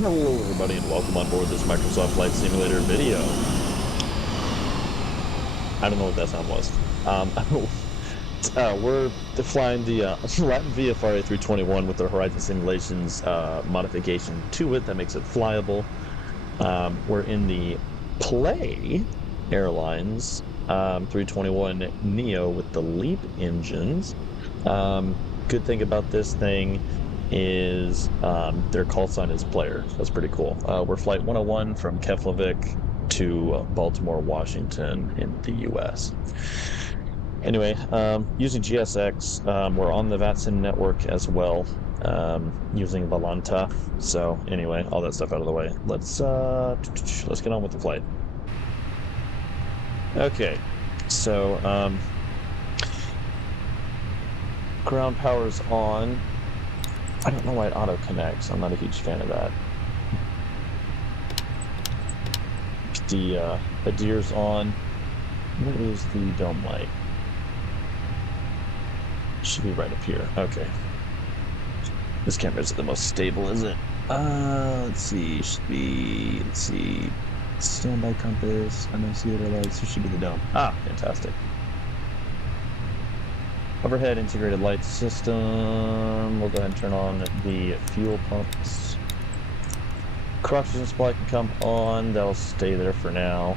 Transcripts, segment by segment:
Hello everybody and welcome on board this Microsoft Flight Simulator video. I don't know what that sound was. We're flying the Latin VFR A321 with the Horizon Simulations modification to it that makes it flyable. We're in the Play Airlines 321 Neo with the LEAP engines. Good thing about this thing is their call sign is player. That's pretty cool. We're flight 101 from Keflavik to Baltimore, Washington in the US. Anyway, using GSX, we're on the VATSIM network as well, using Volanta. So anyway, all that stuff out of the way. Let's get on with the flight. Okay, so ground power's on. I don't know why it auto connects. I'm not a huge fan of that. The deer's on. Where is the dome light? Should be right up here. Okay. This camera isn't the most stable, is it? Let's see. Let's see. Standby compass. Annunciator lights. This should be the dome. Ah, fantastic. Overhead integrated light system. We'll go ahead and turn on the fuel pumps. Oxygen supply can come on. That'll stay there for now.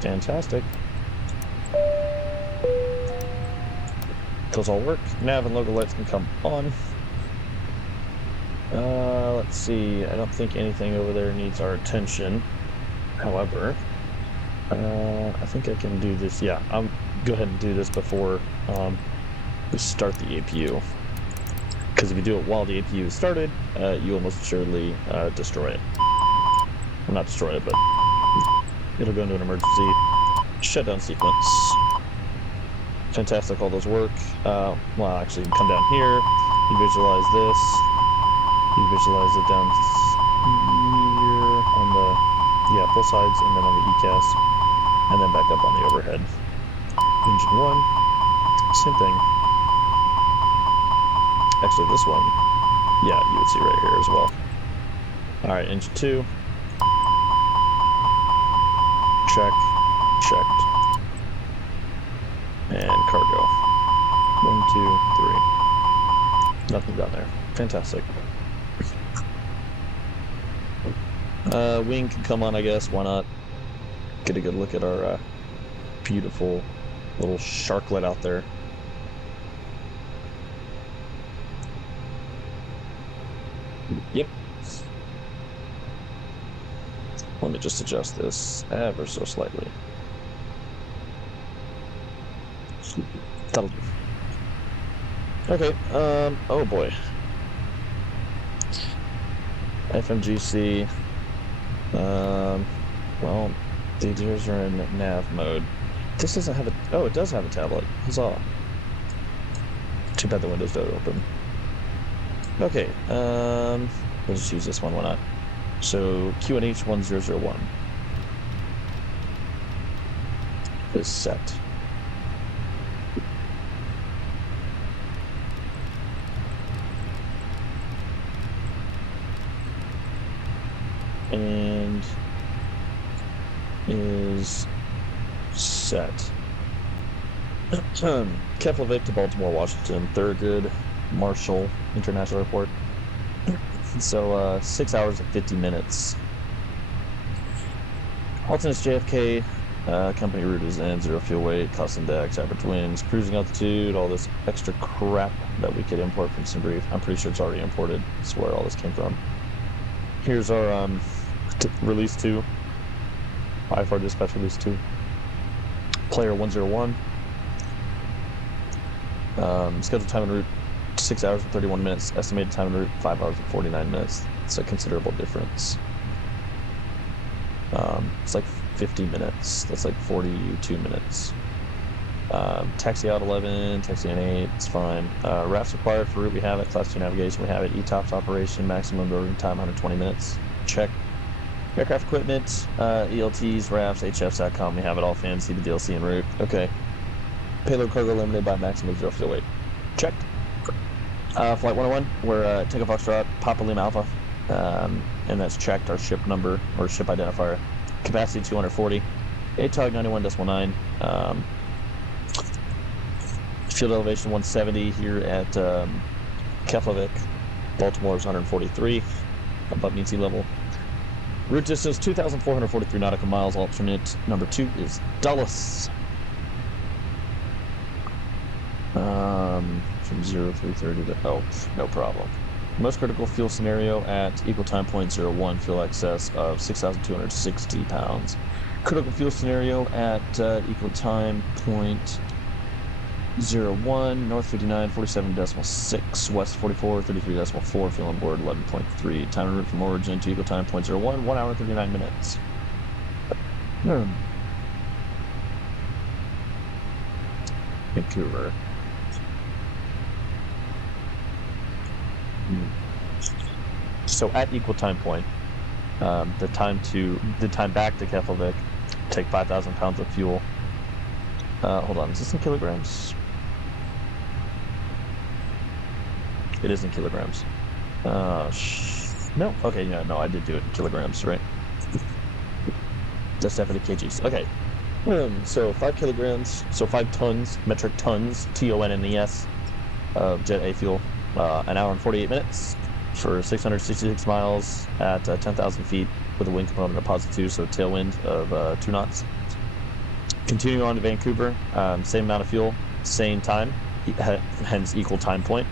Fantastic. Those all work. Nav and logo lights can come on. Let's see. I don't think anything over there needs our attention. However, I think I can do this. Yeah, I'll go ahead and do this before we start the APU. Because if you do it while the APU is started, you will most assuredly destroy it. Well, not destroy it, but it'll go into an emergency shutdown sequence. Fantastic, all those work. Well, actually, come down here. You visualize this. You visualize it down here on the... Yeah, both sides, and then on the ECAS, and then back up on the overhead. Engine 1, same thing. Actually, this one, yeah, you would see right here as well. Alright, engine 2. Check, checked. And cargo. 1, 2, 3. Nothing down there. Fantastic. Wing can come on, I guess. Why not? Get a good look at our beautiful little sharklet out there. Yep. Let me just adjust this ever so slightly. That'll do. Okay, oh boy. FMGC. Well, the deers are in nav mode. This doesn't have a... Oh, it does have a tablet. Huzzah. Too bad the windows don't open. Okay, we'll just use this one, why not? So, QNH 1001 is set. And is set. Keflavik to Baltimore, Washington, Thurgood, Marshall International Airport. So 6 hours and 50 minutes. Altitus JFK, company route is in, 0 fuel weight, cost index, average winds, cruising altitude, all this extra crap that we could import from SimBrief. I'm pretty sure it's already imported. That's where all this came from. Here's our release 2, IFR dispatch release 2, player 101, scheduled time en route 6 hours and 31 minutes, estimated time en route 5 hours and 49 minutes. It's a considerable difference. It's like 50 minutes. That's like 42 minutes. Taxi out 11, taxi in 8, it's fine. RAFs required for route, we have it. Class 2 navigation, we have it. ETOPS operation, maximum loading time 120 minutes. Check. Aircraft equipment, ELTs, RAFs, HFs.com, we have it all. Fans, CBDLC en route. Okay. Payload cargo limited by maximum 0 fuel weight. checked. Flight 101, we're Tango Foxtrot, Papa Lima Alpha, and that's checked. Our ship number, or ship identifier, capacity 240, ATOG 91.9, field elevation 170 here at Keflavik, Baltimore is 143, above mean sea level. Route distance 2,443 nautical miles. Alternate number 2 is Dulles. From 0330 to, oh, no problem. Most critical fuel scenario at equal time point 01, fuel excess of 6,260 pounds. Critical fuel scenario at equal time point 01, north 59, 47.6, west 44, 33.4, fuel on board 11.3. Time en route from origin to equal time point 01, 1 hour and 39 minutes. Vancouver. So at equal time point, the time back to Keflavik, take 5,000 pounds of fuel. Hold on, is this in kilograms? It is in kilograms. No. Okay, yeah, no, I did do it in kilograms, right? Just definitely kgs. Okay. So 5 kilograms, so 5 tons, metric tons, TONNES, of Jet A fuel. An hour and 48 minutes for 666 miles at 10,000 feet with a wind component of +2, so tailwind of 2 knots. Continuing on to Vancouver, same amount of fuel, same time, hence equal time point.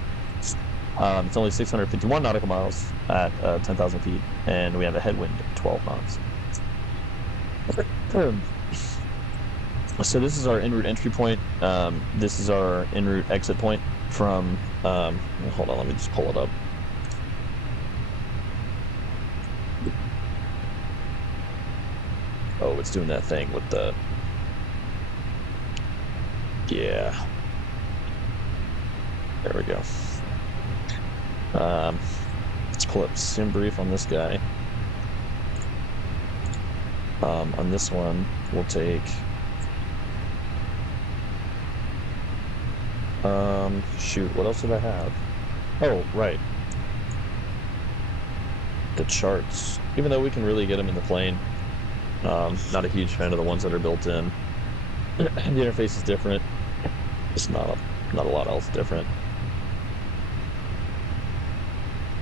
It's only 651 nautical miles at 10,000 feet, and we have a headwind of 12 knots. So this is our en route entry point. This is our en route exit point from, hold on, let me just pull it up. Oh, it's doing that thing with the, yeah. There we go. Let's pull up sim brief on this guy. On this one, we'll take, shoot, what else did I have? Oh, right. The charts. Even though we can really get them in the plane, not a huge fan of the ones that are built in. The interface is different. It's not a lot else different.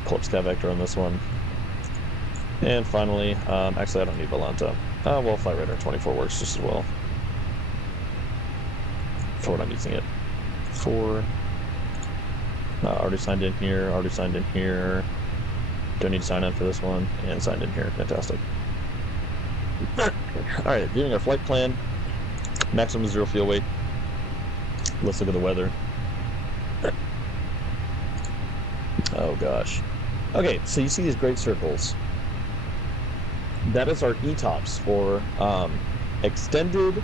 Pull up sky vector on this one. And finally, actually I don't need Volanta. Well, Flight Radar 24 works just as well. For what I'm using it for. Already signed in here, already signed in here. Don't need to sign in for this one, and signed in here. Fantastic. Alright, viewing our flight plan. Maximum 0 fuel weight. Let's look at the weather. Oh gosh. Okay, so you see these great circles. That is our ETOPS for extended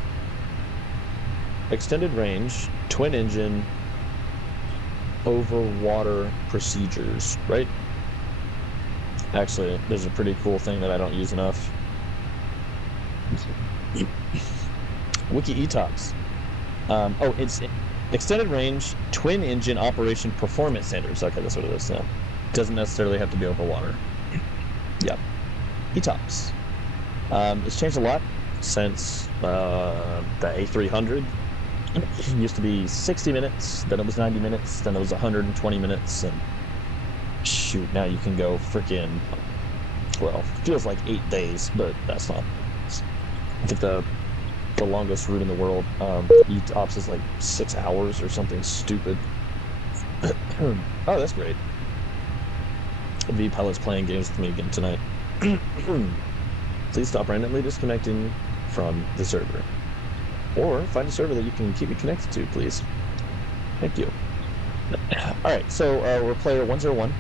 range, twin engine, over water procedures, right? Actually, there's a pretty cool thing that I don't use enough. Wiki ETOPS. Oh, it's extended range, twin engine operation performance standards. Okay, that's what it is. Yeah. Doesn't necessarily have to be over water. Yep. ETOPS. It's changed a lot since the A300. It used to be 60 minutes, then it was 90 minutes, then it was 120 minutes, and shoot, now you can go freaking, well, feels like 8 days, but that's not. I think the longest route in the world, ETOPS is like 6 hours or something stupid. Oh, that's great. V Pilot's playing games with me again tonight. Please stop randomly disconnecting from the server. Or find a server that you can keep it connected to, please. Thank you. Alright, so we're player 101,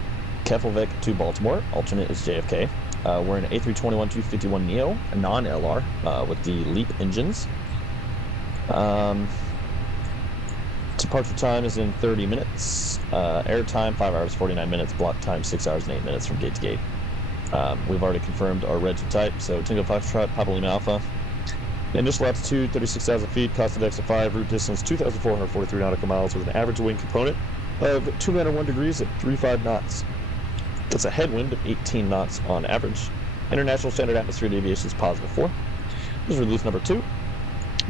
Keflavik to Baltimore. Alternate is JFK. We're in an A321-251neo, a non-LR, with the LEAP engines. Departure time is in 30 minutes. Air time, 5 hours, 49 minutes. Block time, 6 hours and 8 minutes from gate to gate. We've already confirmed our reg and type, so Tango Foxtrot, Papa Lima Alpha. Initial altitude, 36,000 feet, cost of exit 5, route distance 2,443 nautical miles with an average wind component of 201 degrees at 35 knots. That's a headwind of 18 knots on average. International Standard Atmosphere Deviation is +4. This is release number 2.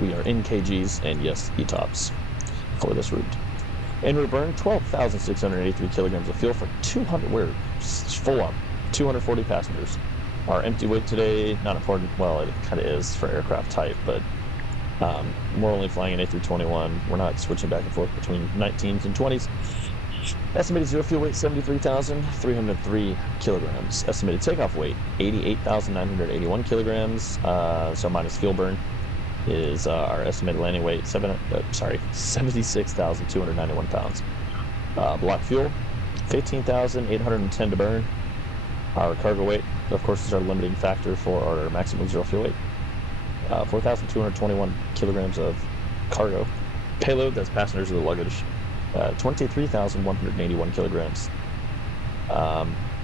We are in kgs and yes, ETOPS for this route. En route burn, 12,683 kilograms of fuel for 200. We're full on 240 passengers. Our empty weight today, not important. Well, it kind of is for aircraft type, but we're only flying an A321. We're not switching back and forth between 19s and 20s. Estimated zero fuel weight, 73,303 kilograms. Estimated takeoff weight, 88,981 kilograms. So minus fuel burn is our estimated landing weight, 76,291 pounds. Block fuel, 15,810 to burn. Our cargo weight, of course, is our limiting factor for our maximum zero fuel weight. 4,221 kilograms of cargo. Payload, that's passengers of the luggage, 23,181 kilograms.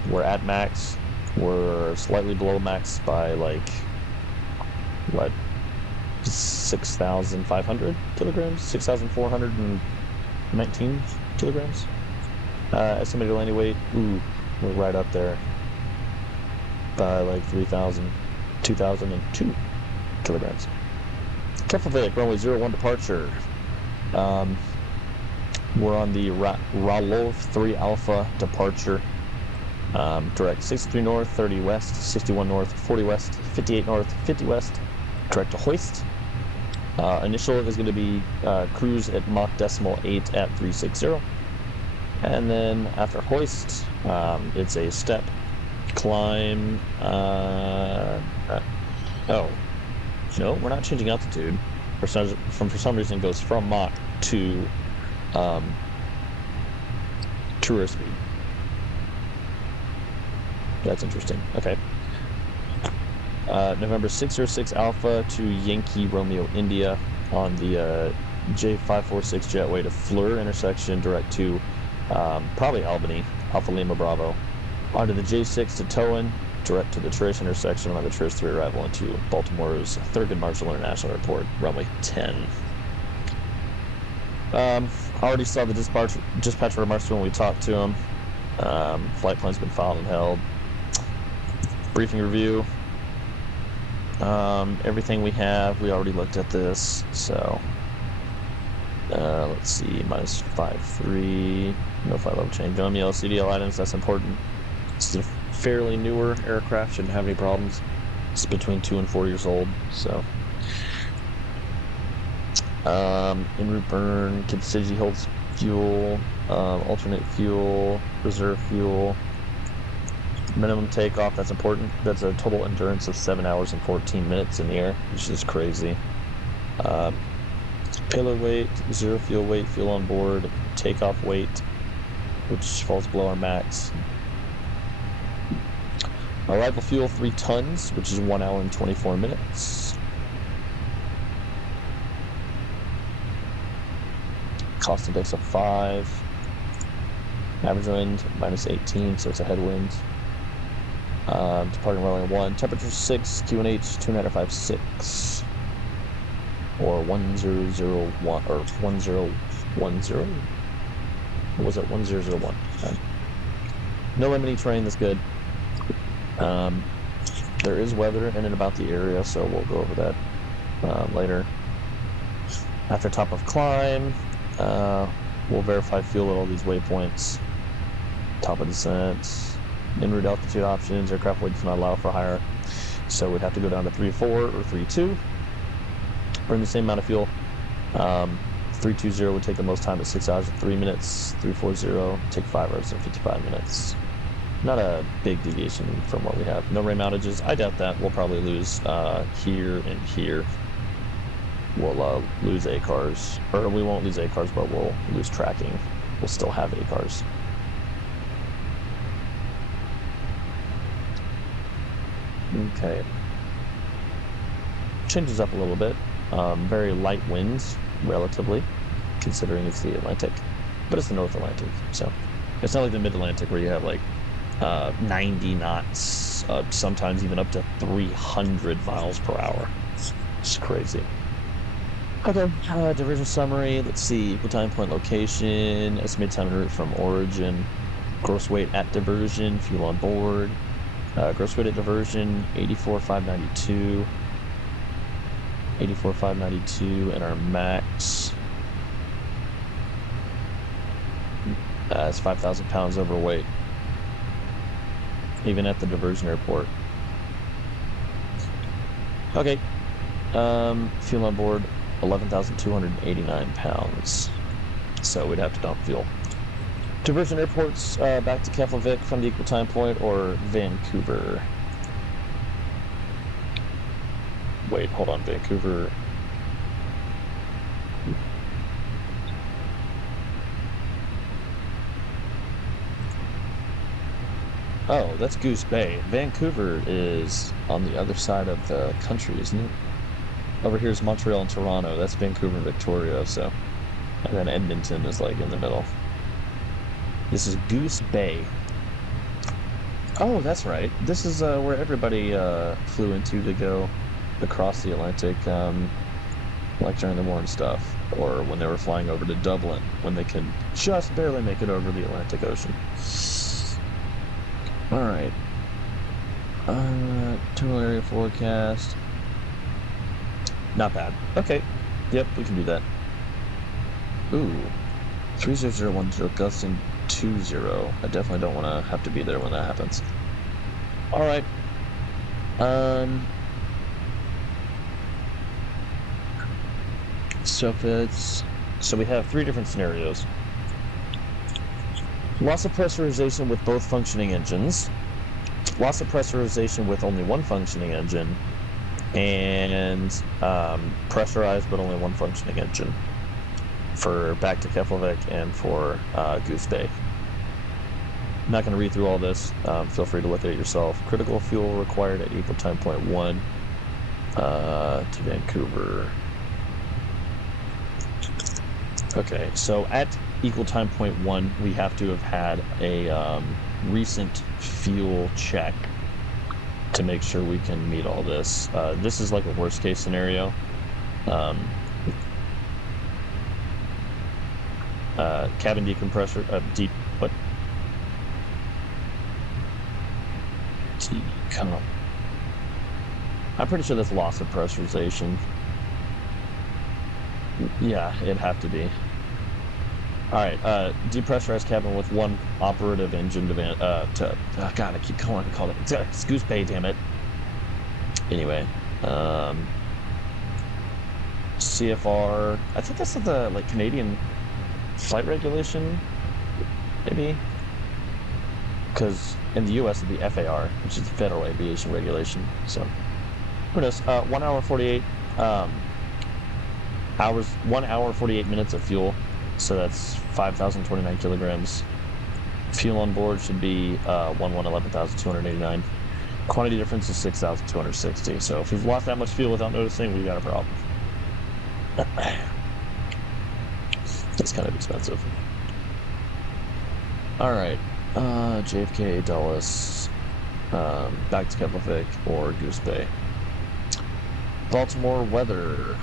We're at max. We're slightly below max by like, what, 6,500 kilograms? 6,419 kilograms. Estimated landing weight, we're right up there by like 2,002 kilograms. Keflavik, runway 01 departure. We're on the Ralov 3 Alpha departure. Direct 63 north, 30 west, 61 north, 40 west, 58 north, 50 west. Direct to hoist. Initial is going to be cruise at Mach 8 at 360. And then after hoist, it's a step climb. Oh, no, we're not changing altitude. For some reason, it goes from Mach to tour speed. That's interesting. Okay. November 606 Alpha to Yankee Romeo India on the J546 jetway to Fleur intersection, direct to probably Albany, Alpha Lima Bravo. Onto the J6 to Towan, direct to the Trish intersection on the Trish 3 arrival into Baltimore's Thurgood Marshall International Airport, runway 10. Already saw the dispatcher remarks when we talked to him. Flight plan's been filed and held. Briefing review. Everything we have, we already looked at this, so let's see, minus 5.3, no flight level change. Don't have any LCDL items, that's important. It's a fairly newer aircraft, shouldn't have any problems. It's between 2 and 4 years old, so. En route burn, contingency holds fuel, alternate fuel, reserve fuel. Minimum takeoff, that's important. That's a total endurance of 7 hours and 14 minutes in the air, which is crazy. Payload weight, zero fuel weight, fuel on board, takeoff weight, which falls below our max. Arrival fuel, 3 tons, which is 1 hour and 24 minutes. Cost index of 5. Average wind, minus 18, so it's a headwind. Departing runway 1, temperature 6, QNH 2956, or 1001, or 1010, or was it 1001? No limiting terrain, that's good. There is weather in and about the area, so we'll go over that later. After top of climb, we'll verify fuel at all these waypoints. Top of descent. En route altitude options, aircraft weight does not allow for higher, so we'd have to go down to 3.4 or 3.2. Burn the same amount of fuel. 320 would take the most time at 6 hours and 3 minutes. 340 take 5 hours and 55 minutes. Not a big deviation from what we have. No RAM outages. I doubt that. We'll probably lose here and here. We'll lose ACARs, or we won't lose ACARs, but we'll lose tracking. We'll still have ACARs. Okay. Changes up a little bit. Very light winds, relatively, considering it's the Atlantic. But it's the North Atlantic, so it's not like the Mid-Atlantic where you have like 90 knots, sometimes even up to 300 miles per hour. It's crazy. Okay, diversion summary. Let's see. Equal time point location, estimated time en route from origin, gross weight at diversion, fuel on board, gross weight at diversion, 84,592. 84,592, and our max is 5,000 pounds overweight, even at the diversion airport. Okay. Fuel on board, 11,289 pounds. So we'd have to dump fuel. Diversion airports, back to Keflavik from the equal time point, or Vancouver. Wait, hold on, Vancouver. Oh, that's Goose Bay. Vancouver is on the other side of the country, isn't it? Over here is Montreal and Toronto. That's Vancouver and Victoria, so. And then Edmonton is like in the middle. This is Goose Bay. Oh, that's right. This is where everybody flew into to go across the Atlantic, like during the war and stuff, or when they were flying over to Dublin, when they could just barely make it over the Atlantic Ocean. All right. Total area forecast. Not bad. Okay. Yep, we can do that. Ooh. 30010 gusting 20. I definitely don't want to have to be there when that happens. All right. So we have 3 different scenarios. Loss of pressurization with both functioning engines, loss of pressurization with only one functioning engine, and pressurized but only one functioning engine for back to Keflavik and for Goose Bay. I'm not going to read through all this. Feel free to look at it yourself. Critical fuel required at equal time point 1 to Vancouver. Okay, so at equal time point 1, we have to have had a recent fuel check to make sure we can meet all this. This is like a worst case scenario. Cabin decompressor, I'm pretty sure that's loss of pressurization. Yeah, it'd have to be. All right, depressurized cabin with one operative engine God, I keep calling it. It's Goose Bay, damn it. Anyway, CFR. I think that's the Canadian flight regulation, maybe. Because in the U.S. it's the FAR, which is the Federal Aviation Regulation. So who knows? 1 hour 48 hours. 1 hour 48 minutes of fuel. So that's 5,029 kilograms. Fuel on board should be 11,289. Quantity difference is 6,260. So if we've lost that much fuel without noticing, we've got a problem. That's kind of expensive. All right, JFK, Dulles, back to Keflavik or Goose Bay. Baltimore weather.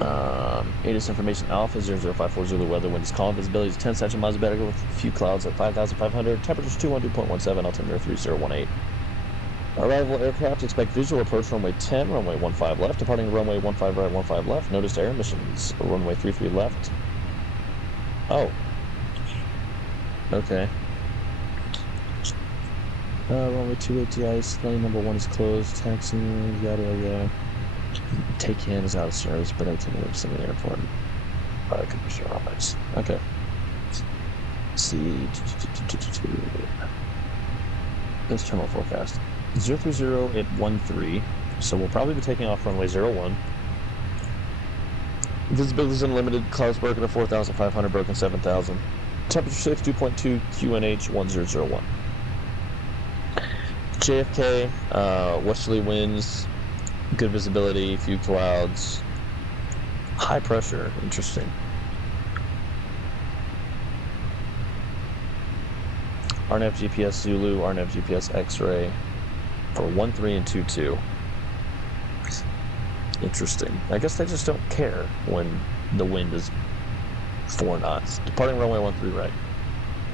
ATIS information Alpha 0054 Zulu weather. Wind is calm. Visibility is 10 section miles better with a few clouds at 5,500. Temperatures 212.17. Altimeter 3018. Arrival aircraft. Expect visual approach runway 10, runway 15 left. Departing runway 15 right, 15 left. Noticed air emissions. Runway 33 left. Oh. Okay. Runway 28 de-ice. Lane number 1 is closed. Taxi. Yada yada. Take hands out of service, but I think it's in the airport. Could be sure on this. Okay. Let's see. This terminal forecast. 030 at 13. So we'll probably be taking off runway 01. Visibility is unlimited. Clouds broken at 4,500, broken 7,000. Temperature safe 2.2, QNH 1001. JFK, westerly winds. Good visibility, few clouds, high pressure. Interesting. RNAV GPS Zulu, RNAV GPS X-ray for 13 and 22. Interesting. I guess they just don't care when the wind is 4 knots. Departing runway 13 right.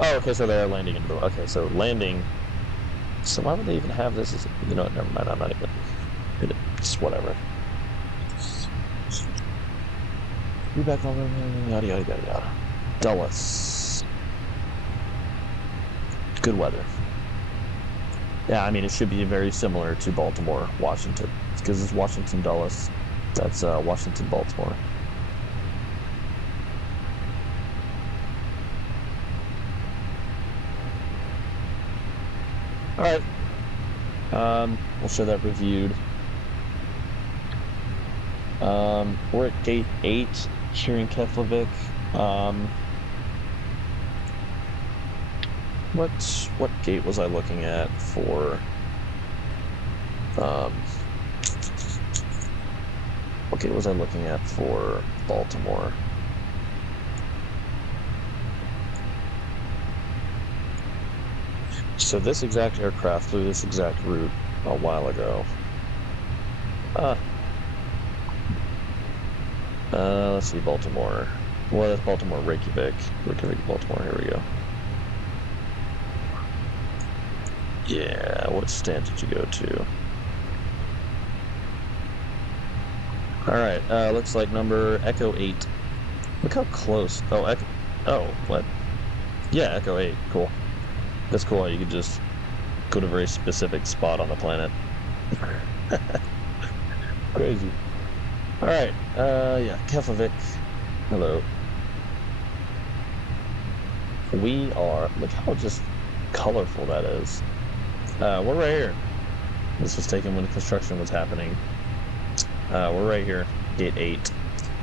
Oh, okay, so they are landing into the... Okay, so landing... So why would they even have this? You know what, never mind, I'm not even... Just whatever. Be back on... Yada, yada, yada, yada. Dulles. Good weather. Yeah, I mean, it should be very similar to Baltimore, Washington. It's because it's Washington Dulles. That's Washington, Baltimore. All right. We'll show that reviewed. We're at gate 8 here in Keflavik. What gate was I looking at for? What gate was I looking at for Baltimore? So this exact aircraft flew this exact route a while ago. Let's see, Baltimore. Well, that's Baltimore, Reykjavik. Reykjavik, Baltimore, here we go. Yeah, what stand did you go to? Alright, looks like number Echo 8. Look how close. Oh, Echo. Oh, what? Yeah, Echo 8. Cool. That's cool. You can just go to a very specific spot on the planet. Crazy. Alright, yeah, Keflavik. Hello. We are... Look how just colorful that is. We're right here. This was taken when the construction was happening. We're right here, gate 8.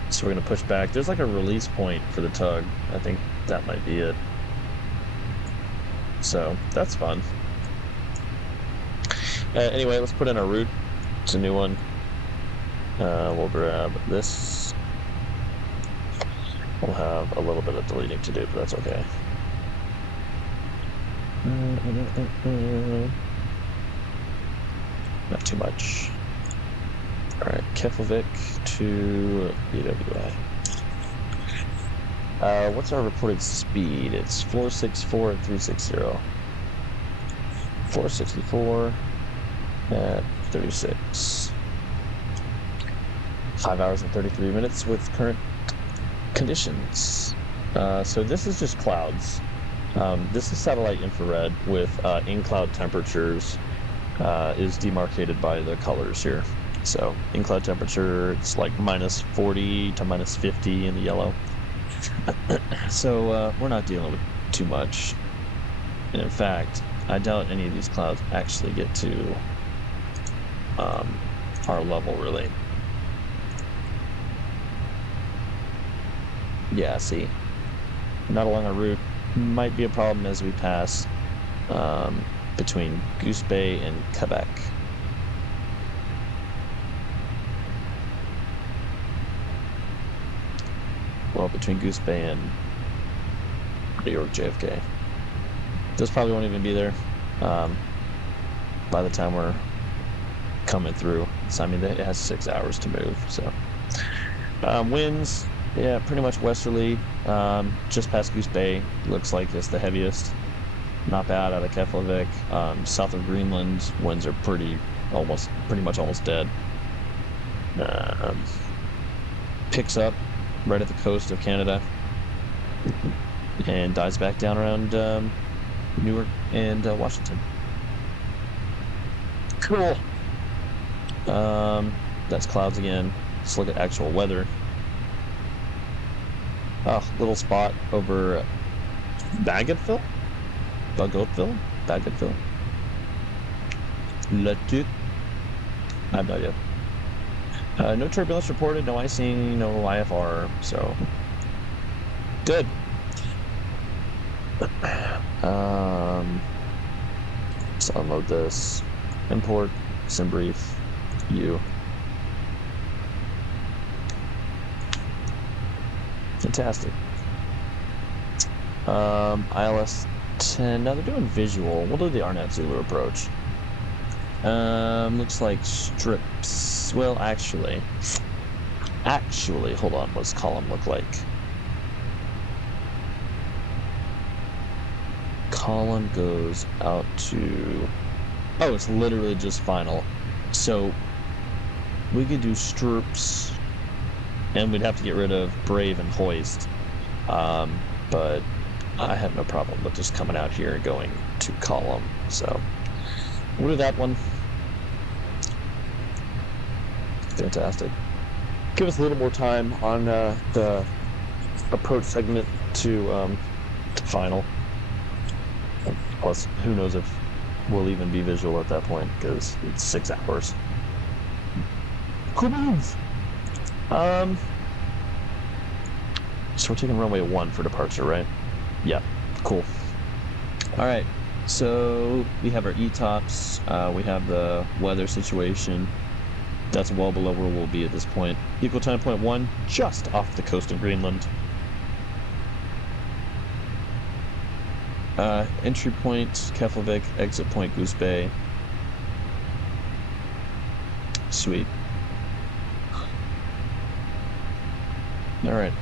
So we're going to push back. There's like a release point for the tug. I think that might be it. So, that's fun. Anyway, let's put in our route. It's a new one. We'll grab this. We'll have a little bit of deleting to do, but that's okay. Not too much. Alright, Keflavik to BWI. What's our reported speed? It's 464 at 360. 464 at 36. 5 hours and 33 minutes with current conditions. So this is just clouds. This is satellite infrared with in-cloud temperatures is demarcated by the colors here. So in-cloud temperature, it's like minus 40 to minus 50 in the yellow. So we're not dealing with too much. And in fact, I doubt any of these clouds actually get to our level, really. Yeah, see, not along our route. Might be a problem as we pass between Goose Bay and Quebec. Well, between Goose Bay and New York JFK. Those probably won't even be there by the time we're coming through. So, I mean, it has 6 hours to move. So, winds, yeah, pretty much westerly. Just past Goose Bay, looks like it's the heaviest. Not bad out of Keflavik. South of Greenland, winds are pretty much almost dead. Picks up right at the coast of Canada and dies back down around Newark and Washington. Cool. That's clouds again. Let's look at actual weather. Oh, little spot over Bagotville? Bagotville? Leduc? I have no idea. No turbulence reported, no icing, no IFR, so good. Let's unload this. Import, sim brief, U. Fantastic. ILS 10. Now they're doing visual. We'll do the Arnett Zulu approach. Looks like strips. Well, actually, hold on. What's column look like? Column goes out to... Oh, it's literally just final. So we could do strips, and we'd have to get rid of brave and hoist. But I have no problem with just coming out here and going to column. So we'll do that one. Fantastic. Give us a little more time on the approach segment to final. Plus, who knows if we'll even be visual at that point, because it's 6 hours. Cool beans! So we're taking runway 1 for departure, right? Yeah, cool. Alright, so we have our E-tops, we have the weather situation. That's well below where we'll be at this point. Equal time point 1, just off the coast of Greenland. Entry point, Keflavik, exit point, Goose Bay. Sweet. Alright.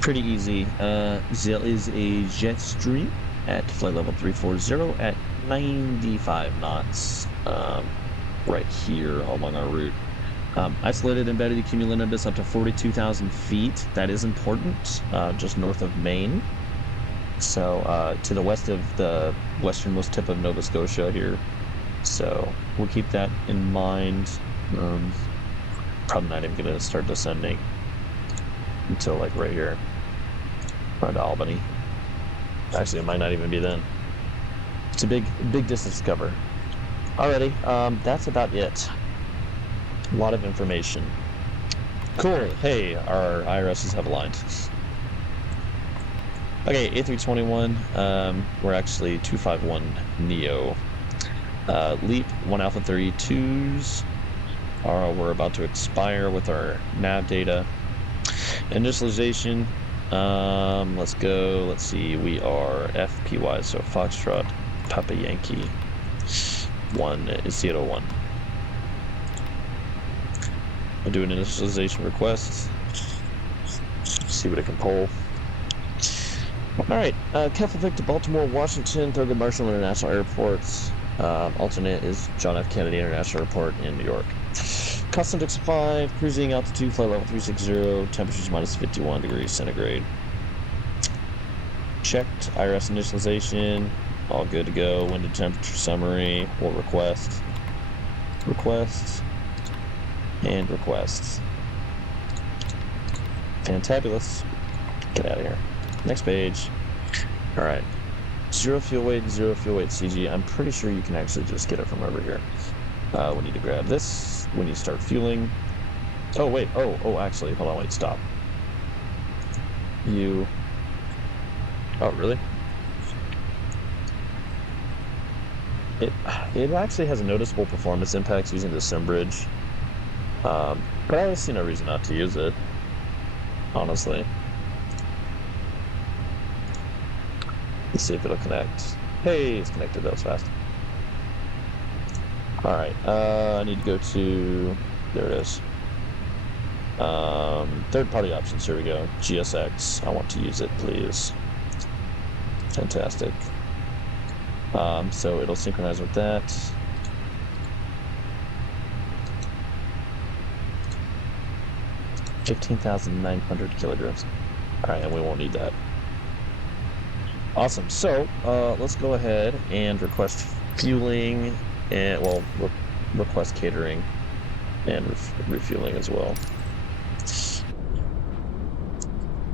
Pretty easy. There is a jet stream at flight level 340 at 95 knots. Right here along our route. Isolated embedded cumulonimbus up to 42,000 feet. That is important. Just north of Maine. So to the west of the westernmost tip of Nova Scotia here. So we'll keep that in mind. Probably not even going to start descending until like right here, around Albany. Actually, it might not even be then. It's a big distance to cover. Alrighty, that's about it. A lot of information. Cool. Hey, our IRSs have aligned. Okay, A321, we're actually 251 Neo. LEAP 1 Alpha 32s. We're about to expire with our nav data. Initialization, let's go. Let's see, we are FPY, so Foxtrot, Papa Yankee, 101. I'll do an initialization request. See what it can pull. Alright, Keflavik to Baltimore, Washington, Thurgood Marshall International Airports. Alternate is John F. Kennedy International Airport in New York. Custom 65, cruising altitude, flight level 360, temperatures minus 51 degrees centigrade. Checked, IRS initialization, all good to go. Wind and temperature summary, we'll request. Request. And request. Fantabulous. Get out of here. Next page. Alright. 0 fuel weight, CG. I'm pretty sure you can actually just get it from over here. We need to grab this. We need to start fueling. Oh, wait. Oh, actually. Hold on, wait. Stop. You... Oh, really? It actually has a noticeable performance impact using the sim bridge. But I see no reason not to use it. Honestly. Let's see if it'll connect. Hey, it's connected. That was fast. Alright, I need to go to... There it is. Third-party options. Here we go. GSX. I want to use it, please. Fantastic. So it'll synchronize with that. $15,900 kilograms. Alright, and we won't need that. Awesome. So, let's go ahead and request fueling, and, well, request catering and refueling as well.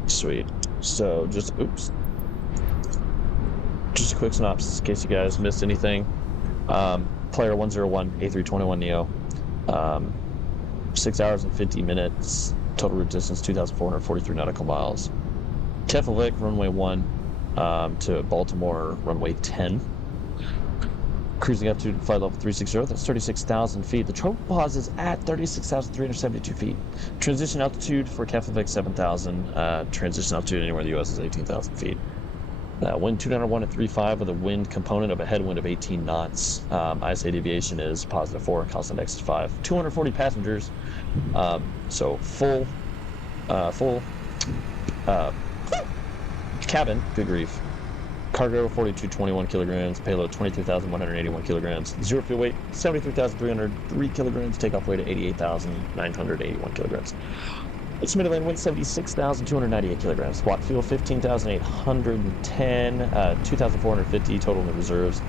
Sweet. So, just a quick synopsis in case you guys missed anything. Player 101, A321 Neo. 6 hours and 50 minutes. Total route distance, 2,443 nautical miles. Keflavik, runway 1. To Baltimore, runway 10. Cruising up to flight level 360, that's 36,000 feet. The total pause is at 36,372 feet. Transition altitude for Keflavik, 7,000. Transition altitude anywhere in the U.S. is 18,000 feet. Wind 291 at 3.5 with a wind component of a headwind of 18 knots. ISA deviation is +4, constant X is 5. 240 passengers. So full cabin, good grief. Cargo 4221 kilograms, payload 23,181 kilograms, zero fuel weight 73,303 kilograms, takeoff weight at 88,981 kilograms. Estimated land weight 76,298 kilograms. Watt fuel 15,810, 2,450 total in the reserves.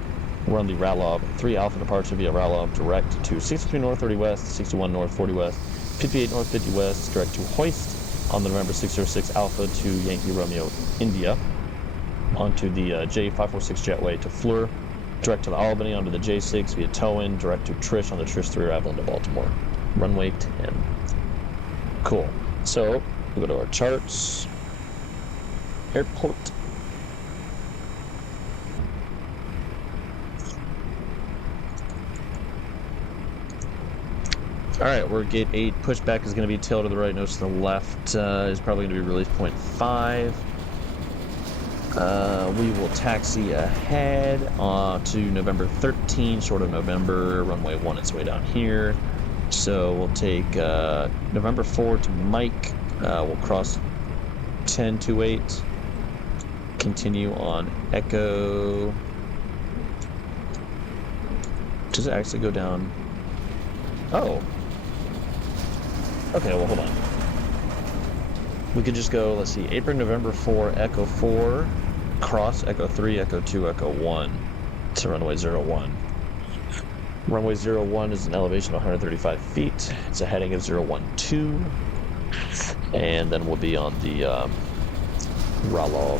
We're on the Ralov 3 Alpha departure via Ralov direct to 63 North 30 West, 61 North 40 West, 58 North 50 West, direct to Hoist on the November 606 Alpha to Yankee Romeo India. Onto the J546 jetway to Fleur, direct to the Albany onto the J6 via Tow-in, direct to Trish on the Trish 3 arrival into Baltimore. Runway 10. Cool. So, we go to our charts. Airport. Alright, we're gate 8. Pushback is going to be tail to the right, nose to the left. Is probably going to be release point 5. We will taxi ahead to November 13, short of November. Runway 1 its way down here. So we'll take November 4 to Mike. We'll cross 1028. Continue on Echo. Does it actually go down? Oh. Okay, well, hold on. We could just go, let's see, April, November 4, Echo 4, cross Echo 3, Echo 2, Echo 1 to runway 01. Runway 01 is an elevation of 135 feet. It's a heading of 012. And then we'll be on the Ralov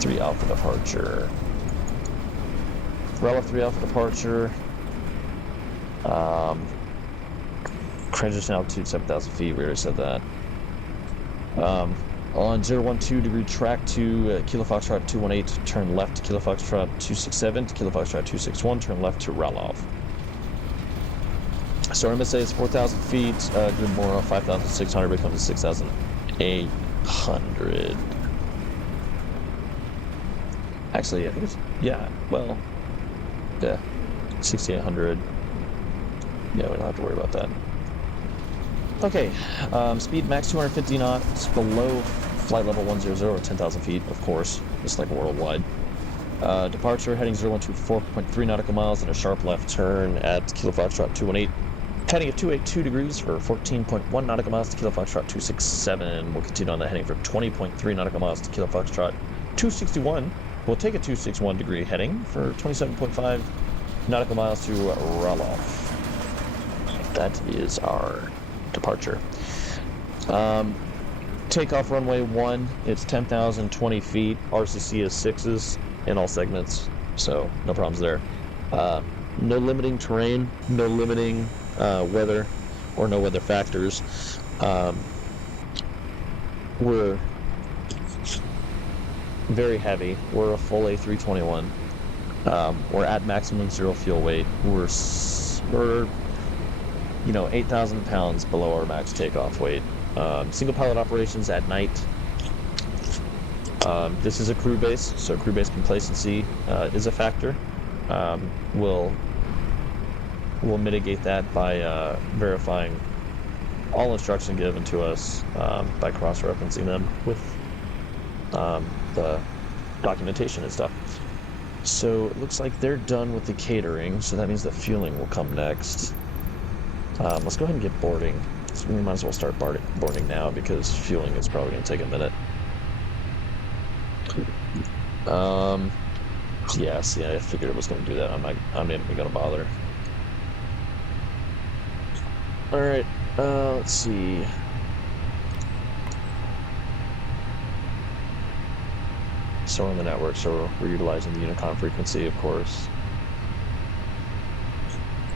3 Alpha departure. Ralov 3 Alpha departure. Transition altitude 7,000 feet. We already said that. On 012 degree track to Kilo Foxtrot 218, turn left to Kilo Foxtrot 267, to Kilo Foxtrot 261, turn left to Ralov. So our MSA is 4,000 feet, Good Mora 5,600 becomes 6,800. Actually, I think it's, yeah, well, yeah, 6,800. Yeah, we don't have to worry about that. Okay, speed max 250 knots below flight level 100 or 10,000 feet, of course, just like worldwide. Departure heading 012, 4.3 nautical miles and a sharp left turn at Kilo Foxtrot 218. Heading at 282 degrees for 14.1 nautical miles to Kilo Foxtrot 267. We'll continue on that heading for 20.3 nautical miles to Kilo Foxtrot 261. We'll take a 261 degree heading for 27.5 nautical miles to Ralov. That is our departure. Takeoff runway 1, it's 10,020 feet. RCC is 6s in all segments, so no problems there. No limiting terrain, no limiting weather, or no weather factors. We're very heavy. We're a full A321. We're at maximum zero fuel weight. We're 8,000 pounds below our max takeoff weight. Single pilot operations at night. This is a crew base, so crew base complacency is a factor. We'll mitigate that by verifying all instruction given to us by cross-referencing them with the documentation and stuff. So it looks like they're done with the catering, so that means the fueling will come next. Let's go ahead and get boarding. So we might as well start boarding now because fueling is probably going to take a minute. Yeah, see, I figured it was going to do that. I'm not even going to bother. Alright, let's see. So we're on the network, so we're utilizing the Unicom frequency, of course.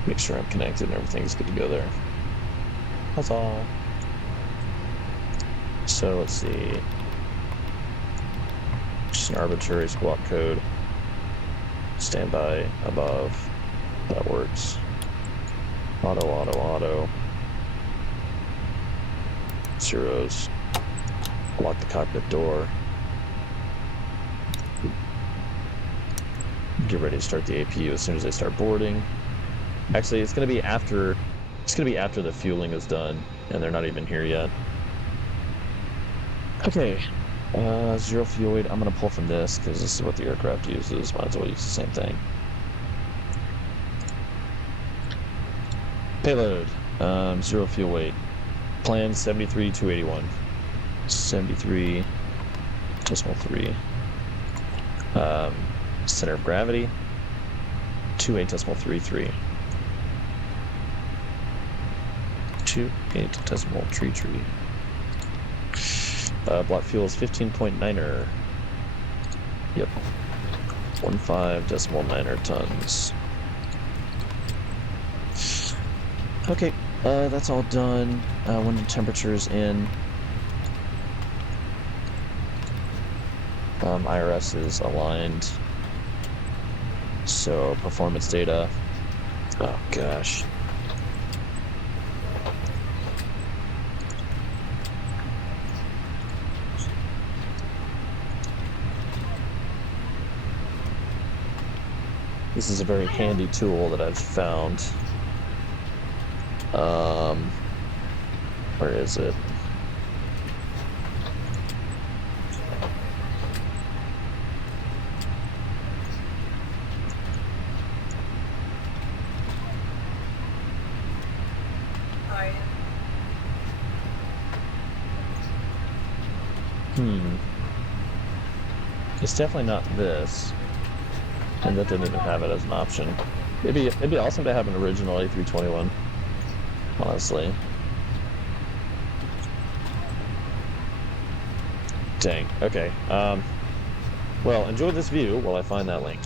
Make sure I'm connected and everything's good to go there. That's all. So let's see. Just an arbitrary squawk code. Standby above. That works. Auto, auto, auto. Zeros. Lock the cockpit door. get ready to start the APU as soon as they start boarding. Actually, it's gonna be after the fueling is done, and they're not even here yet. Okay, 0 fuel weight. I'm gonna pull from this because this is what the aircraft uses. Might as well use the same thing. Payload, 0 fuel weight. Plan 73,281. 73.3. Center of gravity 28.33. 28.33. Block fuel is 15.9er. Yep. 15.9er tons. Okay, that's all done. When the temperature's in. IRS is aligned. So performance data. Oh gosh. This is a very handy tool that I've found. Where is it? It's definitely not this. And that didn't even have it as an option. It'd be awesome to have an original A321. Honestly. Dang. Okay. Well, enjoy this view while I find that link.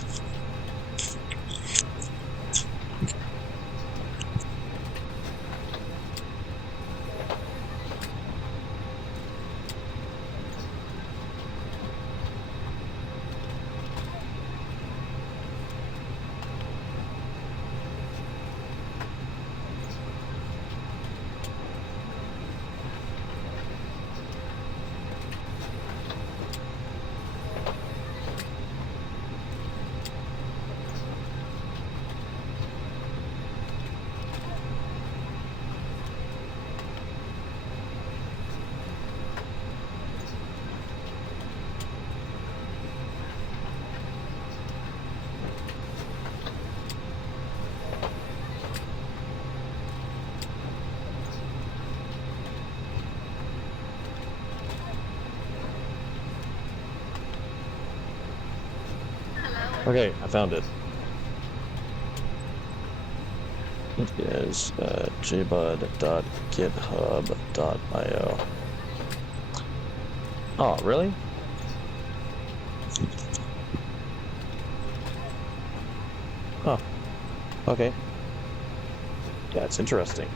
Okay, I found it. It is jbud.github.io. Oh, really? Huh. Okay. Yeah, it's interesting.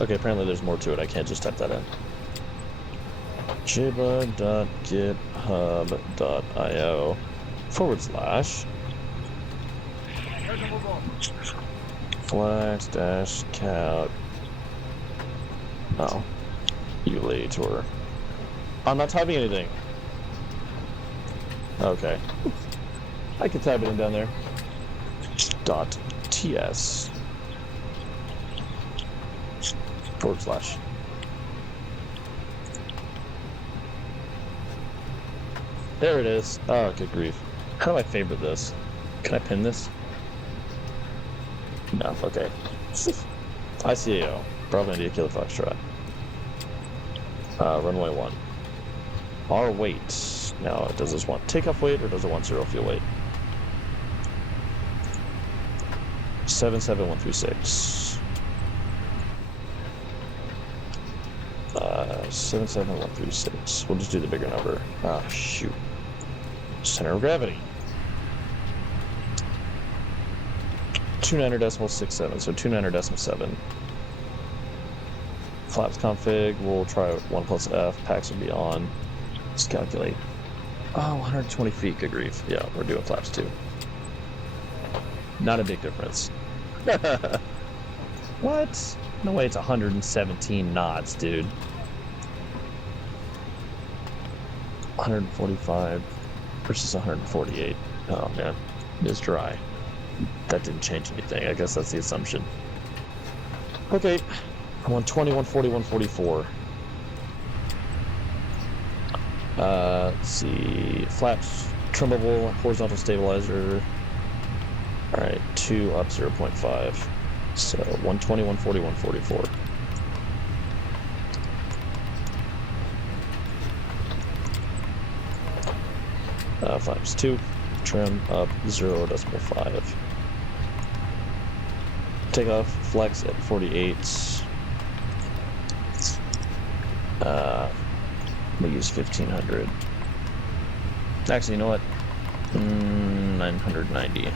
Okay, apparently there's more to it. I can't just type that in. jbud.github.io / flash-count. Oh. Ulator. I'm not typing anything. Okay. I can type it in down there. .ts. / There it is. Oh, good grief. How do I favorite this? Can I pin this? No, okay. ICAO. Bravo India Kilo Foxtrot. Runway 1. Our weight. Now, does this want takeoff weight or does it want 0 fuel weight? 77136. 77136. We'll just do the bigger number. Ah, shoot. Center of gravity. 29.67, so 29.7. Flaps config, we'll try 1 plus F, packs will be on. Let's calculate. Oh, 120 feet, good grief. Yeah, we're doing flaps too. Not a big difference. What? No way, it's 117 knots, dude. 145 versus 148. Oh man, it is dry. That didn't change anything. I guess that's the assumption. Okay, 120, 140, 144. Let's see. Flaps, trimmable, horizontal stabilizer. Alright, 2 up 0.5. So 120, 140, 144. Flaps 2, trim up 0.5. Takeoff, flex at 48. We'll use 1500. Actually, you know what? 990.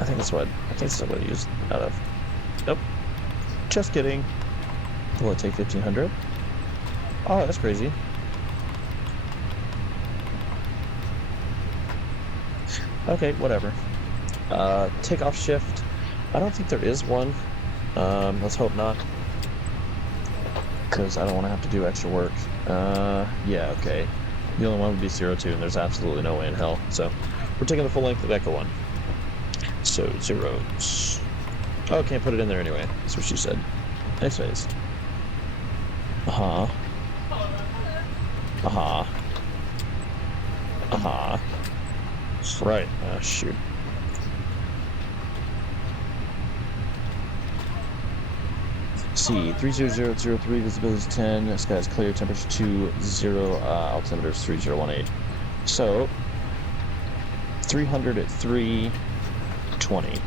I think that's what I used out of. Nope. Just kidding. Will it take 1500? Oh, that's crazy. Okay, whatever. Takeoff shift. I don't think there is one. Let's hope not. Because I don't want to have to do extra work. Yeah, okay. The only one would be 02, and there's absolutely no way in hell. So, we're taking the full length of Echo 1. So, zeros. Oh, can't put it in there anyway. That's what she said. Next phase. Uh-huh. Uh-huh. Uh-huh. Right. Shoot. See, 30003, visibility 10, sky is clear, temperature 20, altimeter is 3018. So, 300 at 320.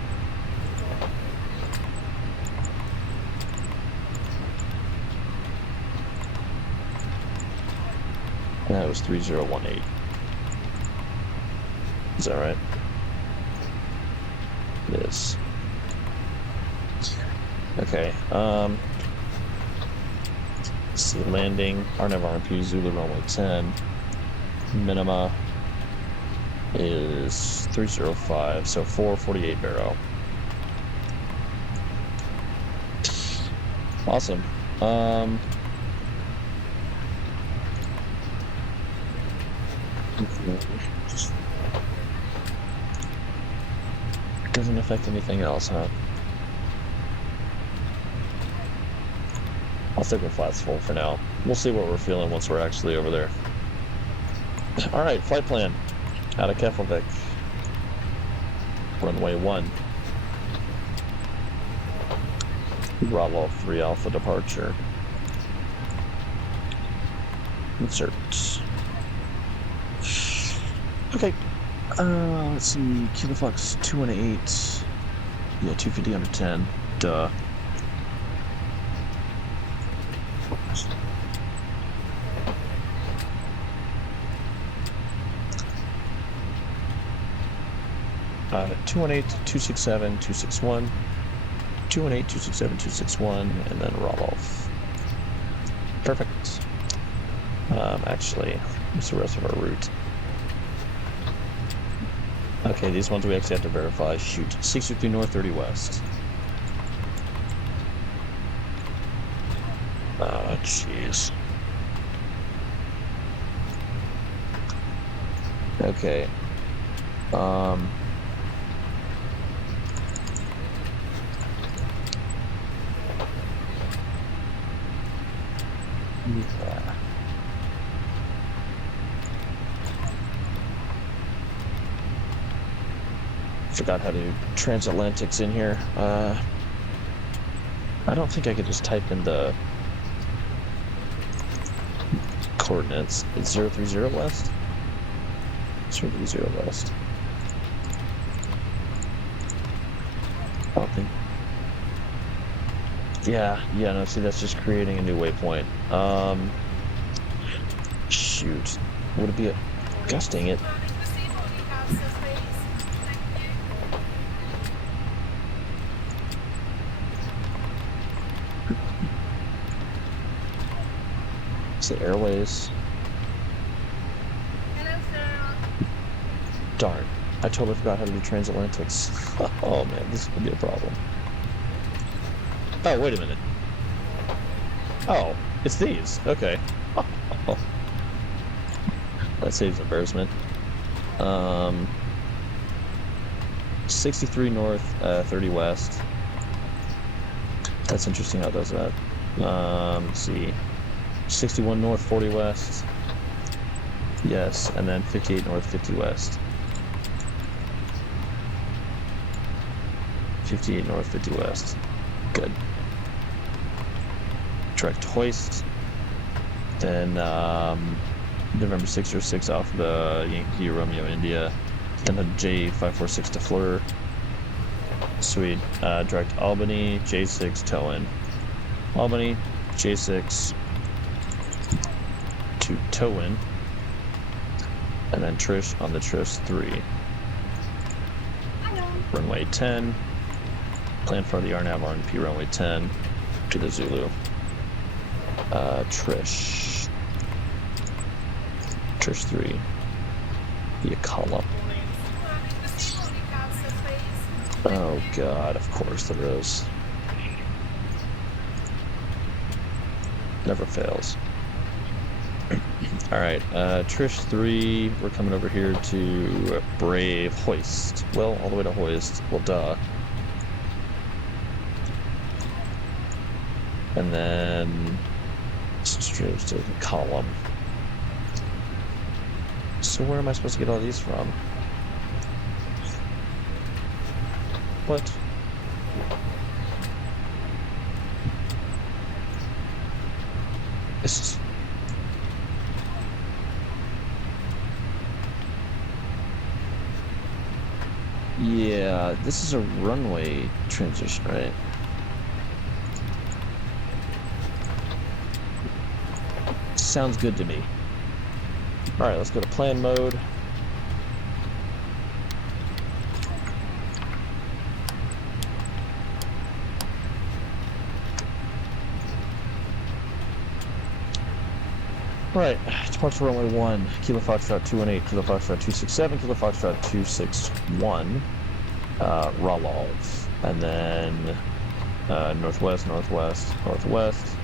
And that was 3018. Is that right? It is. Okay, let's see, landing, RNAV RMP, Zulu runway 10, minima is 305, so 448 baro. Awesome. Doesn't affect anything else, huh? I'll stick with flats full for now. We'll see what we're feeling once we're actually over there. Alright, flight plan. Out of Keflavik. Runway 1. Bravo 3 Alpha departure. Insert. Okay. Let's see. Kiloflux 218. Yeah, 250 under 10. Duh. Uh, 218, 267, 261, 218, 267, 261, and then Roloff. Perfect. Actually, what's the rest of our route? Okay, these ones we actually have to verify. Shoot. 653 north, 30 west. Oh, jeez. Okay. Yeah. Forgot how to do transatlantics in here. I don't think I could just type in the coordinates. It's 030 west? 030 west. I don't think. Yeah, no, see, that's just creating a new waypoint. Shoot. Would it be a... Gosh dang it. Is it Airways? Hello, sir. Darn. I totally forgot how to do transatlantics. Oh man, this could be a problem. Oh, wait a minute. Oh, it's these. Okay. That saves embarrassment. 63 north, 30 west. That's interesting how it does that. Let's see. 61 north, 40 west. Yes, and then 58 north, 50 west. 58 north, 50 west. Good. Direct hoist. Then November 606 off the Yankee Romeo India. Then the J546 to Fleur. Sweet. Direct Albany, J6 tow in. Albany, J6 to tow in. And then Trish on the Trish 3. Runway 10. Plan for the RNAV RNP runway 10 to the Zulu. Trish 3. Be a column. Oh god, of course there is. Never fails. Alright, Trish 3, we're coming over here to Brave Hoist. Well, all the way to Hoist. Well, duh. And then straight to the column. So where am I supposed to get all these from? What? This is... Yeah, this is a runway transition, right? Sounds good to me. Alright, let's go to plan mode. Right, departure runway 1, Kilo Foxtrot 218, Kilo Foxtrot 267, Kilo Foxtrot 261, Ralov, and then northwest, northwest, northwest,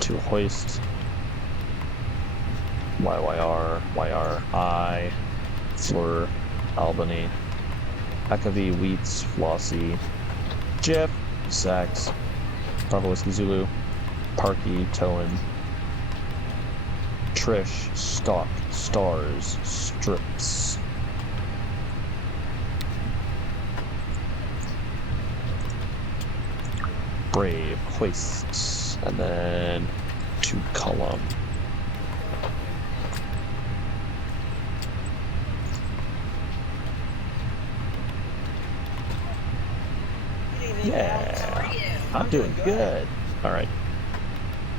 to Hoist, YYR, YRI, Fleur, Albany, Akavi, Wheats, Flossie, Jeff, Sachs, Bravo Whiskey Zulu, Parky, Towan, Trish, Stock, Stars, Strips. Brave, Hoists, and then to Column. Yeah, I'm doing good. All right.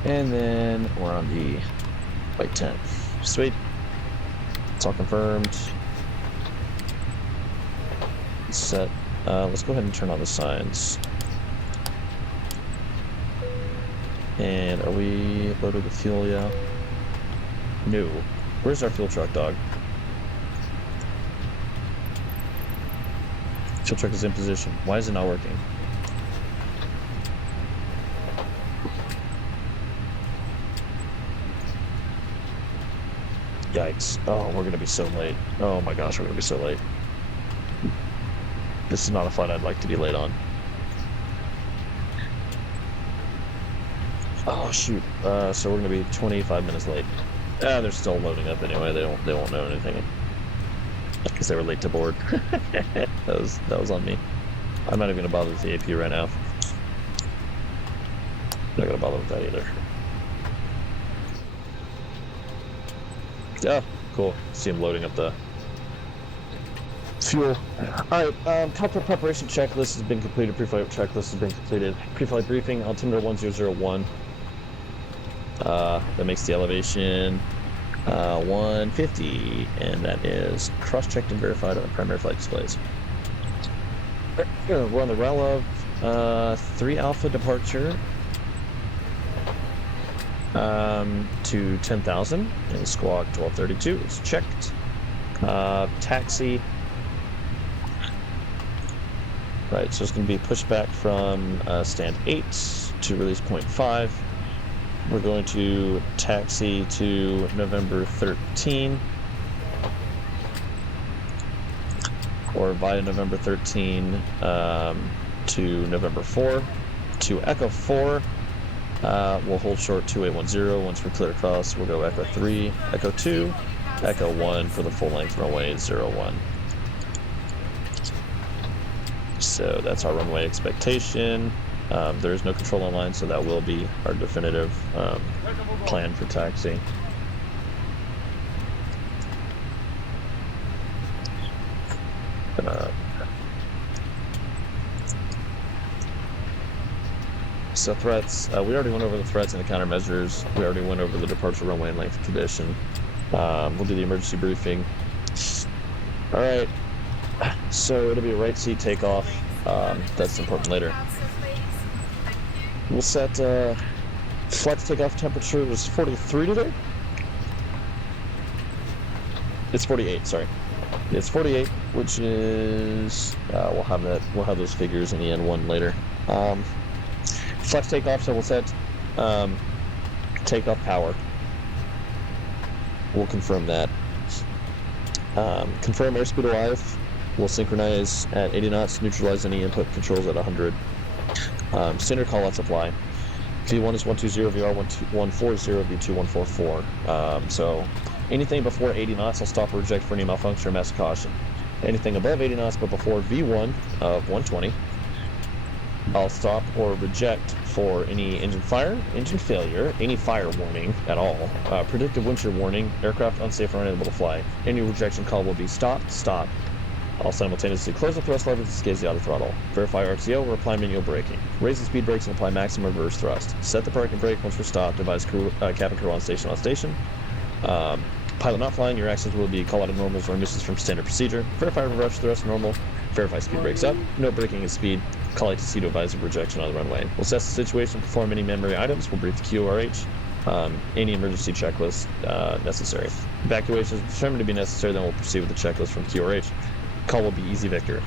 And then we're on the white 10. Sweet. It's all confirmed. Set. Let's go ahead and turn on the signs. And are we loaded with fuel? Yeah. No. Where's our fuel truck, dog? Fuel truck is in position. Why is it not working? Yikes. Oh, we're gonna be so late. Oh my gosh, we're gonna be so late. This is not a flight I'd like to be late on. Oh shoot. So we're gonna be 25 minutes late. They're still loading up anyway. They won't know anything. Because they were late to board. that was on me. I'm not even gonna bother with the AP right now. Not gonna bother with that either. Oh, cool. See him loading up the fuel. Alright, cockpit preparation checklist has been completed. Pre-flight checklist has been completed. Pre-flight briefing, altimeter 1001. That makes the elevation 150, and that is cross-checked and verified on the primary flight displays. We're on the REL of 3 Alpha departure. to 10,000, and squawk 1232 is checked. Taxi. Right, so it's going to be pushed back from stand 8 to release point 5. We're going to taxi to November 13, or via November 13 to November 4. To Echo 4, we'll hold short 2810. Once we clear across, we'll go Echo 3, Echo 2, Echo 1 for the full length runway 01. So that's our runway expectation. There is no control online, so that will be our definitive plan for taxi. So threats, we already went over the threats and the countermeasures. We already went over the departure runway and length condition. We'll do the emergency briefing. All right, so it'll be a right seat takeoff. That's important later. We'll set flight takeoff temperature was 43 today. It's 48. Sorry, it's 48, which is we'll have that. We'll have those figures in the N1 later. Flex takeoff, so we'll set takeoff power. We'll confirm that. Confirm airspeed arrive. We'll synchronize at 80 knots, neutralize any input controls at 100. Standard call-outs apply. V1 is 120, VR 140, V2 144. So anything before 80 knots, I'll stop or reject for any malfunction or mass caution. Anything above 80 knots but before V1 of 120, I'll stop or reject for any engine fire, engine failure, any fire warning at all, predictive wind shear warning, aircraft unsafe or unable to fly. Any rejection call will be stop. I'll simultaneously close the thrust levers and disengage the auto throttle. Verify RTO or apply manual braking. Raise the speed brakes and apply maximum reverse thrust. Set the parking brake once we're stopped. Advise cabin crew on station. Pilot not flying, your actions will be call out of normals or emissions from standard procedure. Verify reverse thrust normal. Verify speed brakes up. No braking at speed. Call ATC to advise of rejection on the runway. We'll assess the situation, perform any memory items. We'll brief the QRH. Any emergency checklist necessary. Evacuation is determined to be necessary, then we'll proceed with the checklist from QRH. Call will be Easy Victor.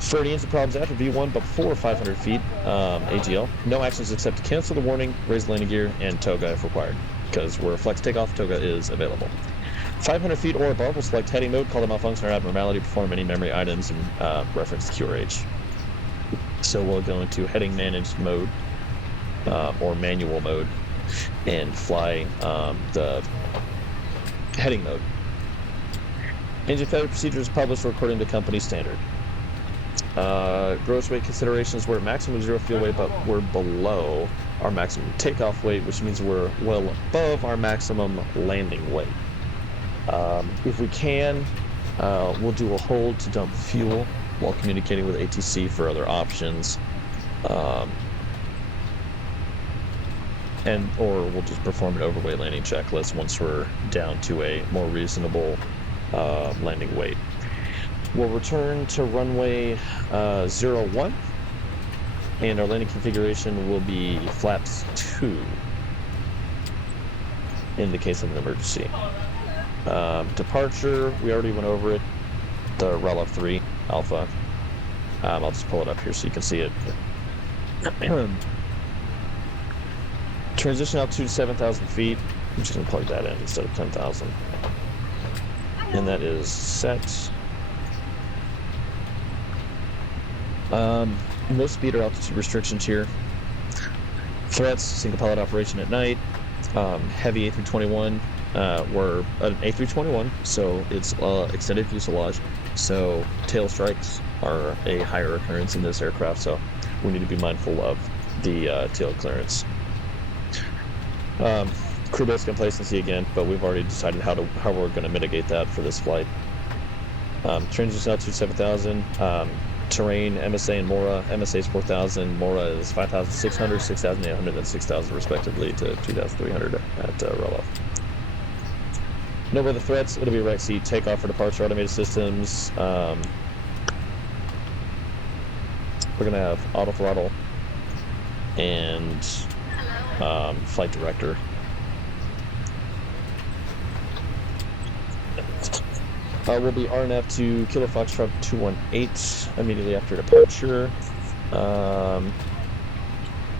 For any engine problems after V1 but before 500 feet, ATL, no actions except to cancel the warning, raise the landing gear, and toga if required. Because we're flex takeoff, toga is available. 500 feet or above, we'll select heading mode, call the malfunction or abnormality, perform any memory items, and reference QRH. So we'll go into heading managed mode, or manual mode, and fly the heading mode. Engine failure procedures published according to company standard. Gross weight considerations, we're at maximum zero fuel weight, but we're below our maximum takeoff weight, which means we're well above our maximum landing weight. If we can, we'll do a hold to dump fuel while communicating with ATC for other options. Or we'll just perform an overweight landing checklist once we're down to a more reasonable landing weight. We'll return to runway 01, and our landing configuration will be flaps 2 in the case of an emergency. Departure, we already went over it, the RELF 3 Alpha. I'll just pull it up here so you can see it. Transition altitude 7,000 feet. I'm just going to plug that in instead of 10,000. And that is set. No speed or altitude restrictions here. Threats, single pilot operation at night. Heavy A321. We're an A321, so it's extended fuselage. So tail strikes are a higher occurrence in this aircraft, so we need to be mindful of the tail clearance. Crew base complacency again, but we've already decided how we're going to mitigate that for this flight. Transition altitude 7,000. Terrain, MSA and MORA. MSA is 4,000, MORA is 5,600, 6,800, and 6,000 respectively to 2,300 at RELF. No weather threats. It'll be right seat takeoff for departure automated systems. We're going to have auto throttle and flight director. Will be RNF to Kilo Foxtrot 218 immediately after departure.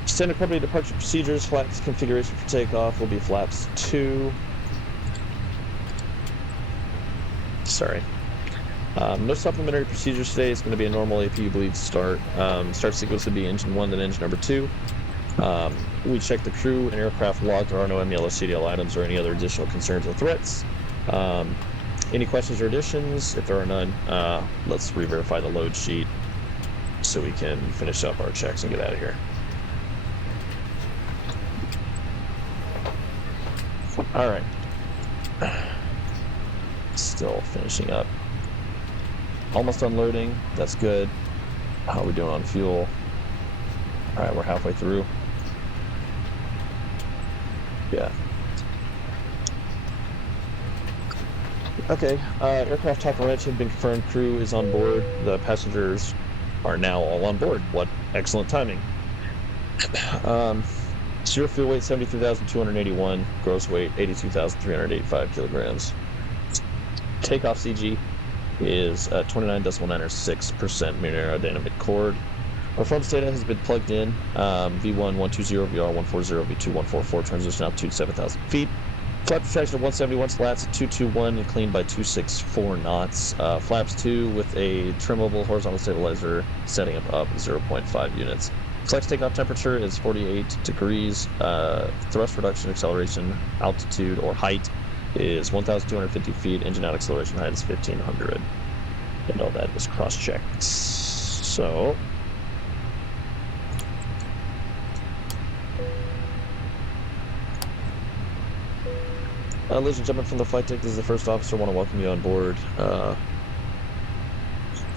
Standard company departure procedures, flaps configuration for takeoff will be flaps 2. Sorry. No supplementary procedures today. It's going to be a normal APU bleed start. Start sequence would be engine 1, then engine number 2. We check the crew and aircraft log. There are no MEL or CDL items or any other additional concerns or threats. Any questions or additions? If there are none, let's re-verify the load sheet so we can finish up our checks and get out of here. All right. Still finishing up. Almost unloading. That's good. How are we doing on fuel? All right, we're halfway through. Yeah. Okay, aircraft top and wrench have been confirmed. Crew is on board. The passengers are now all on board. What excellent timing. Zero fuel weight 73,281. Gross weight 82,385 kilograms. Takeoff CG is 29.996% mean aerodynamic chord. Performance data has been plugged in. V1120, VR140, V2144, transition altitude 7,000 feet. Flap protection of 171, slats at 221 and cleaned by 264 knots. Flaps 2 with a trimmable horizontal stabilizer setting up 0.5 units. Flex takeoff temperature is 48 degrees. Thrust reduction, acceleration, altitude, or height is 1,250 feet. Engine out acceleration height is 1,500. And all that is cross-checked. So... ladies and gentlemen from the flight deck, this is the first officer. I want to welcome you on board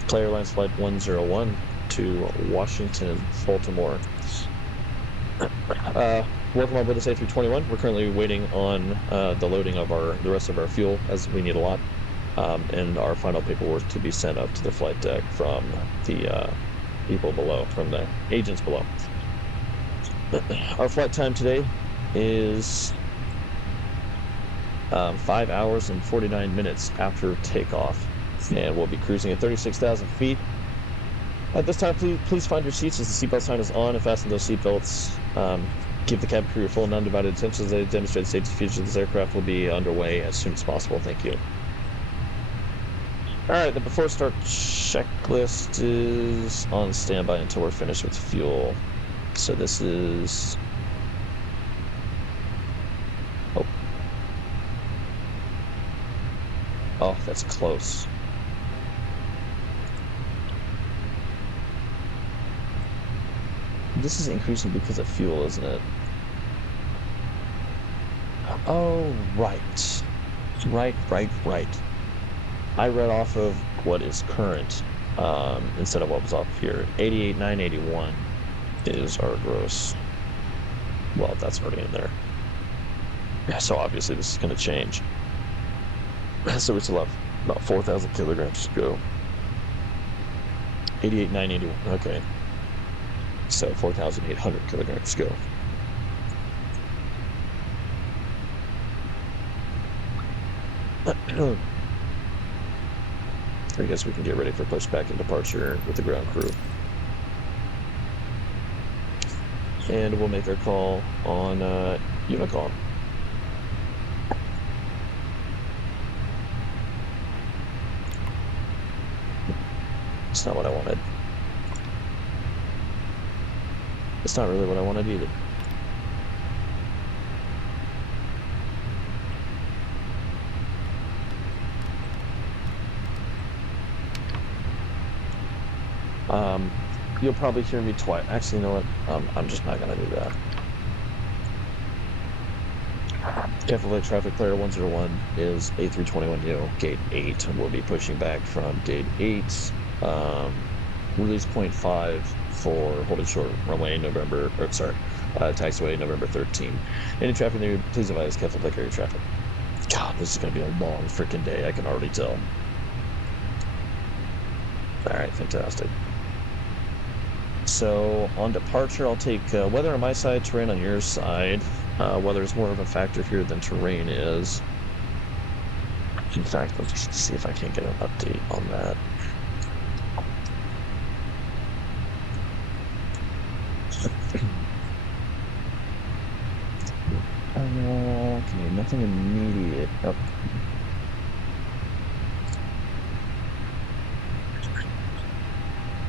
Play Airlines Flight 101 to Washington, Baltimore. Welcome on board this A21N. We're currently waiting on the loading of the rest of our fuel, as we need a lot, and our final paperwork to be sent up to the flight deck from the people below, from the agents below. Our flight time today is 5 hours and 49 minutes after takeoff, and we'll be cruising at 36,000 feet. At this time, please find your seats as the seatbelt sign is on and fasten those seatbelts. Give the cabin crew your full and undivided attention as they demonstrate the safety features of this aircraft. Will be underway as soon as possible. Thank you. All right, the before start checklist is on standby until we're finished with fuel. So this is... Oh, that's close. This is increasing because of fuel, isn't it? Oh, right. Right. I read off of what is current instead of what was off here. 88,981 is our gross. Well, that's already in there. Yeah, so obviously this is going to change. So we still have about 4,000 kilograms to go. 88,981. Okay. So 4,800 kilograms to go. I guess we can get ready for pushback and departure with the ground crew. And we'll make our call on Unicom. It's not what I wanted. It's not really what I wanted either. You'll probably hear me twice. Actually, you know what? I'm just not going to do that. Keflavik traffic player 101 is A321 gate 8. We'll be pushing back from gate 8. Release point 5 for holding short runway taxiway November 13. Any traffic there, please advise Keflavik area traffic. God, this is going to be a long freaking day. I can already tell. All right, fantastic. So on departure, I'll take weather on my side, terrain on your side. Weather is more of a factor here than terrain is. In fact, let's see if I can get an update on that. Okay, nothing immediate. Oh.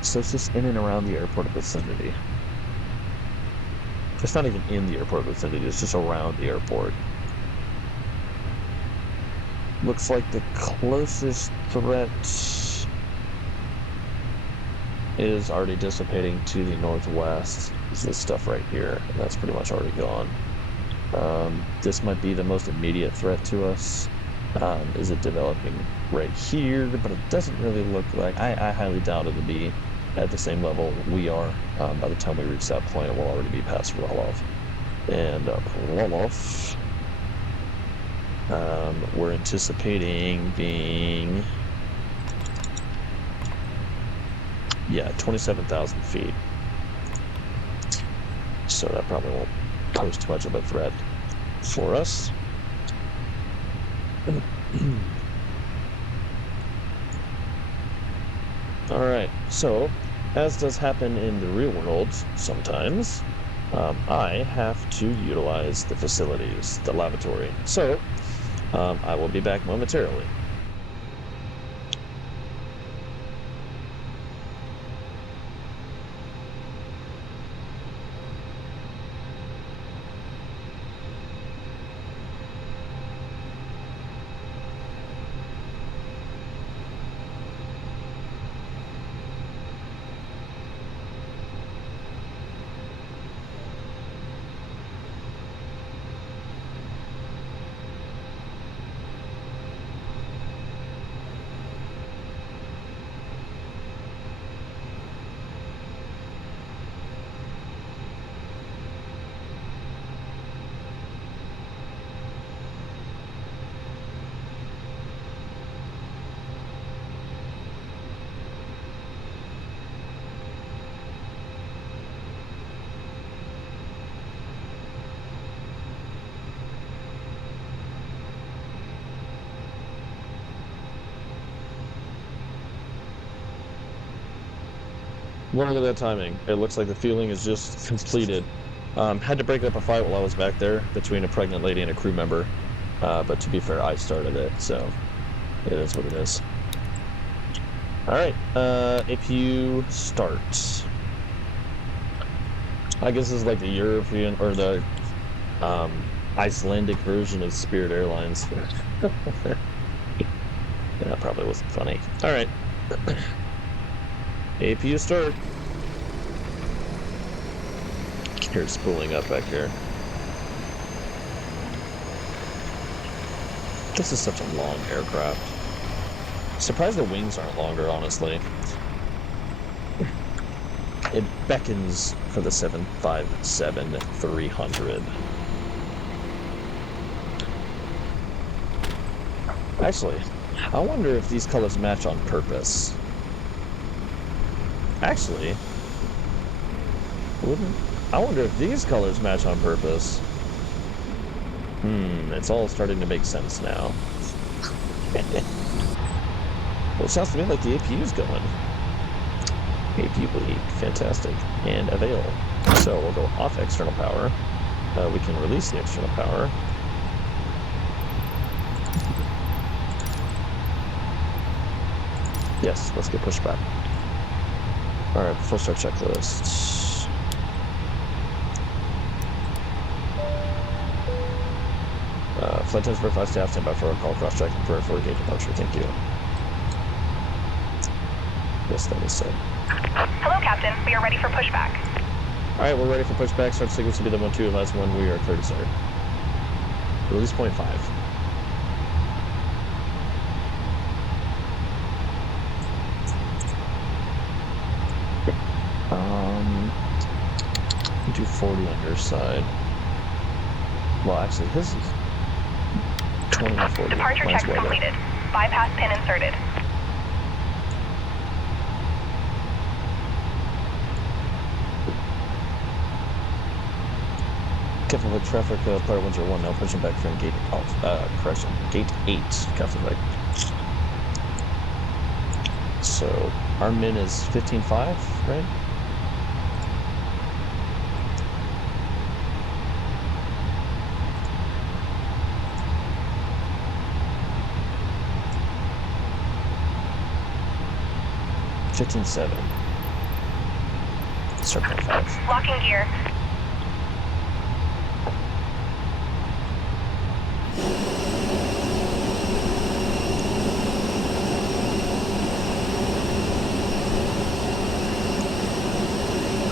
So it's just in and around the airport vicinity. It's not even in the airport vicinity, it's just around the airport. Looks like the closest threat is already dissipating to the northwest. Is this stuff right here. That's pretty much already gone. This might be the most immediate threat to us. Is it developing right here? But it doesn't really look like... I highly doubt it'll be at the same level we are. By the time we reach that point, we'll already be past Roloff. And Roloff, we're anticipating being... Yeah, 27,000 feet. So that probably won't pose too much of a threat for us. Alright, so, as does happen in the real world sometimes, I have to utilize the facilities, the lavatory. So, I will be back momentarily. Look at that timing. It looks like the fueling is just completed. Had to break up a fight while I was back there between a pregnant lady and a crew member. But to be fair, I started it, so it is what it is. Alright, if you start. I guess this is like the European, or the Icelandic version of Spirit Airlines. That probably wasn't funny. Alright. APU start. Here, spooling up back here. This is such a long aircraft. Surprised the wings aren't longer, honestly. It beckons for the 757-300. Actually, I wonder if these colors match on purpose. Actually, I wonder if these colors match on purpose. It's all starting to make sense now. Well, it sounds to me like the APU's going. APU bleed, fantastic. And avail. So we'll go off external power. We can release the external power. Yes, let's get pushed back. Alright, full start checklist. Flight times verified staff, stand by for a call, cross check, and for a 40-gate departure. Thank you. Yes, that is said. Hello, Captain. We are ready for pushback. Alright, we're ready for pushback. Start sequence will be the 1-2. Last one, we are clear to start. Release point 5. Do 40 on your side. Well, actually, his is 20 and 40. Departure check completed. Bypass pin inserted. Keflavik traffic, player 101 now pushing back from gate correction, gate 8, Keflavik. So our min is 15.5, right? $15.7. Start 25. Locking gear.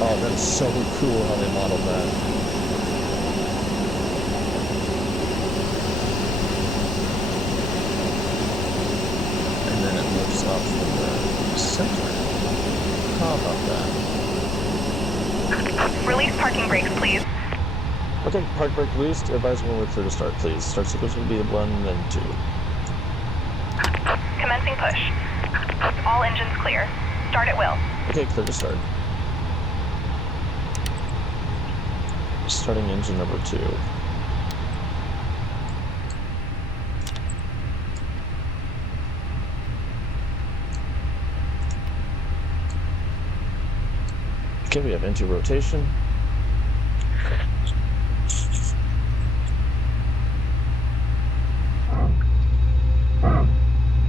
Oh, that's so cool how they modeled that. And then it lifts up from the center. How about that? Release parking brakes, please. Okay, park brake released. Advise when we're clear to start, please. Start sequence will be 1, then 2. Commencing push. All engines clear. Start at will. Okay, clear to start. Starting engine number 2. Okay, we have into rotation.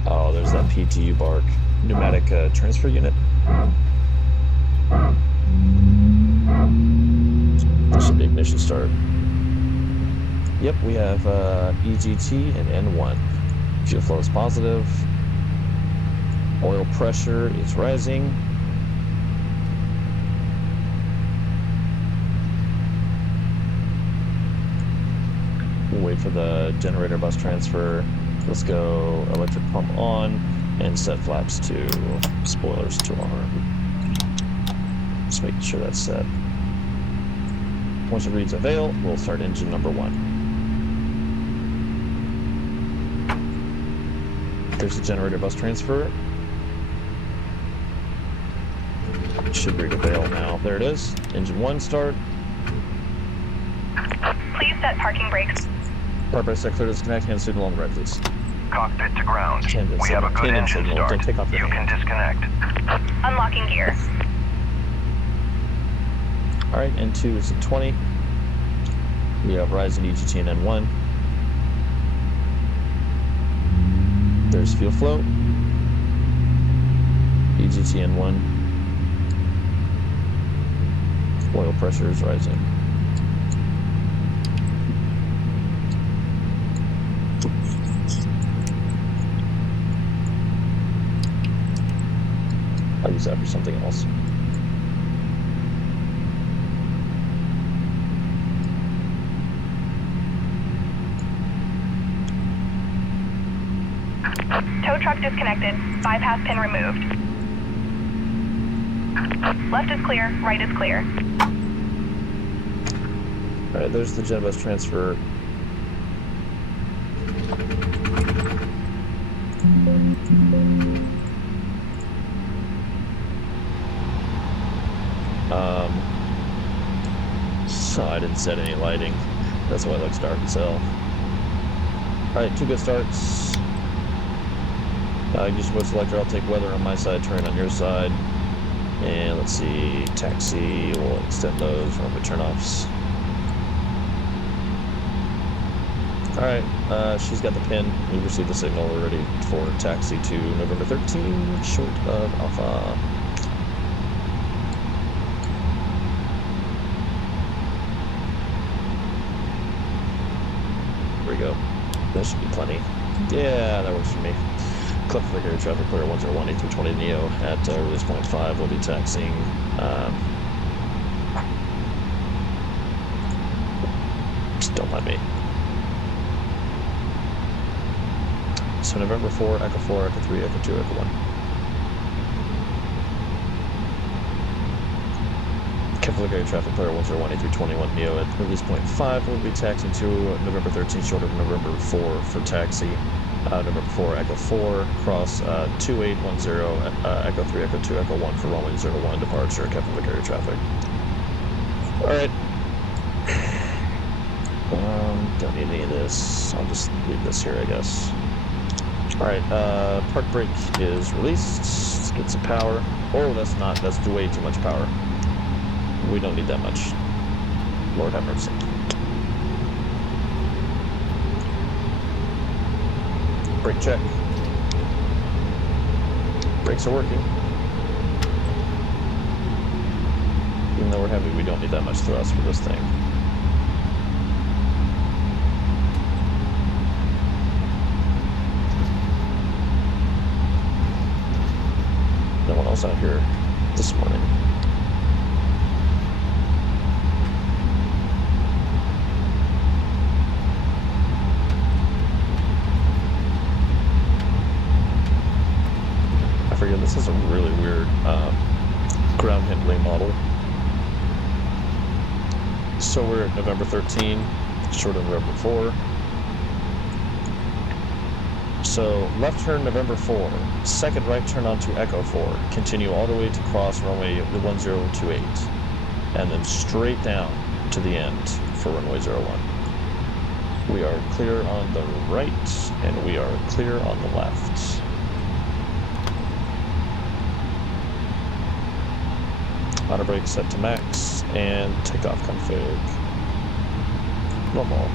Oh, there's that PTU bark. Pneumatic transfer unit. This should be ignition start. Yep, we have EGT and N1. Fuel flow is positive. Oil pressure is rising. We'll wait for the generator bus transfer. Let's go electric pump on and set flaps to spoilers to arm. Just making sure that's set. Once it reads avail, we'll start engine number 1. There's the generator bus transfer. It should read avail now. There it is. Engine 1 start. Please set parking brakes. Park brake set clear to disconnect. Hand signal on the right, please. Cockpit to ground. Hand We have a good engine signal. start. Don't take off your You can hand. disconnect. Unlocking gear. All right, N2 is at 20. We have Horizon EGT and N1. There's fuel flow. EGT N1. Oil pressure is rising. I'll use that for something else. Tow truck disconnected. Bypass pin removed. Left is clear. Right is clear. All right, there's the gen bus transfer. So I didn't set any lighting. That's why it looks dark as hell. All right, 2 good starts. Use voice selector. I'll take weather on my side, terrain on your side. And let's see, taxi. We'll extend those runway turnoffs. All right, she's got the pin. We received the signal. We're ready for taxi to November 13, short of Alpha. There we go. That should be plenty. Yeah, that works for me. Keflavik area traffic clear 101 A320 Neo at release point 5. We'll be taxiing. Just don't let me. So November 4, Echo 4, Echo 3, Echo 2, Echo 1. Keflavik area traffic clear 101 A321 Neo at release point 5. We'll be taxiing to November 13, short of November 4 for taxi. November 4, Echo 4, cross 2810, Echo 3, Echo 2, Echo 1 for runway 01 departure, Keflavik area traffic. All right. Don't need any of this. I'll just leave this here, I guess. Alright, park brake is released. Let's get some power. Oh, that's way too much power. We don't need that much. Lord have mercy. Brake check. Brakes are working. Even though we're heavy, we don't need that much thrust for this thing. No one else out here this morning. I forget, this is a really weird ground handling model. So we're at November 13, short of November 4. So left turn November 4, second right turn onto Echo 4, continue all the way to cross runway 1028, and then straight down to the end for runway 01. We are clear on the right, and we are clear on the left. Auto brake set to max, and takeoff config. Normal.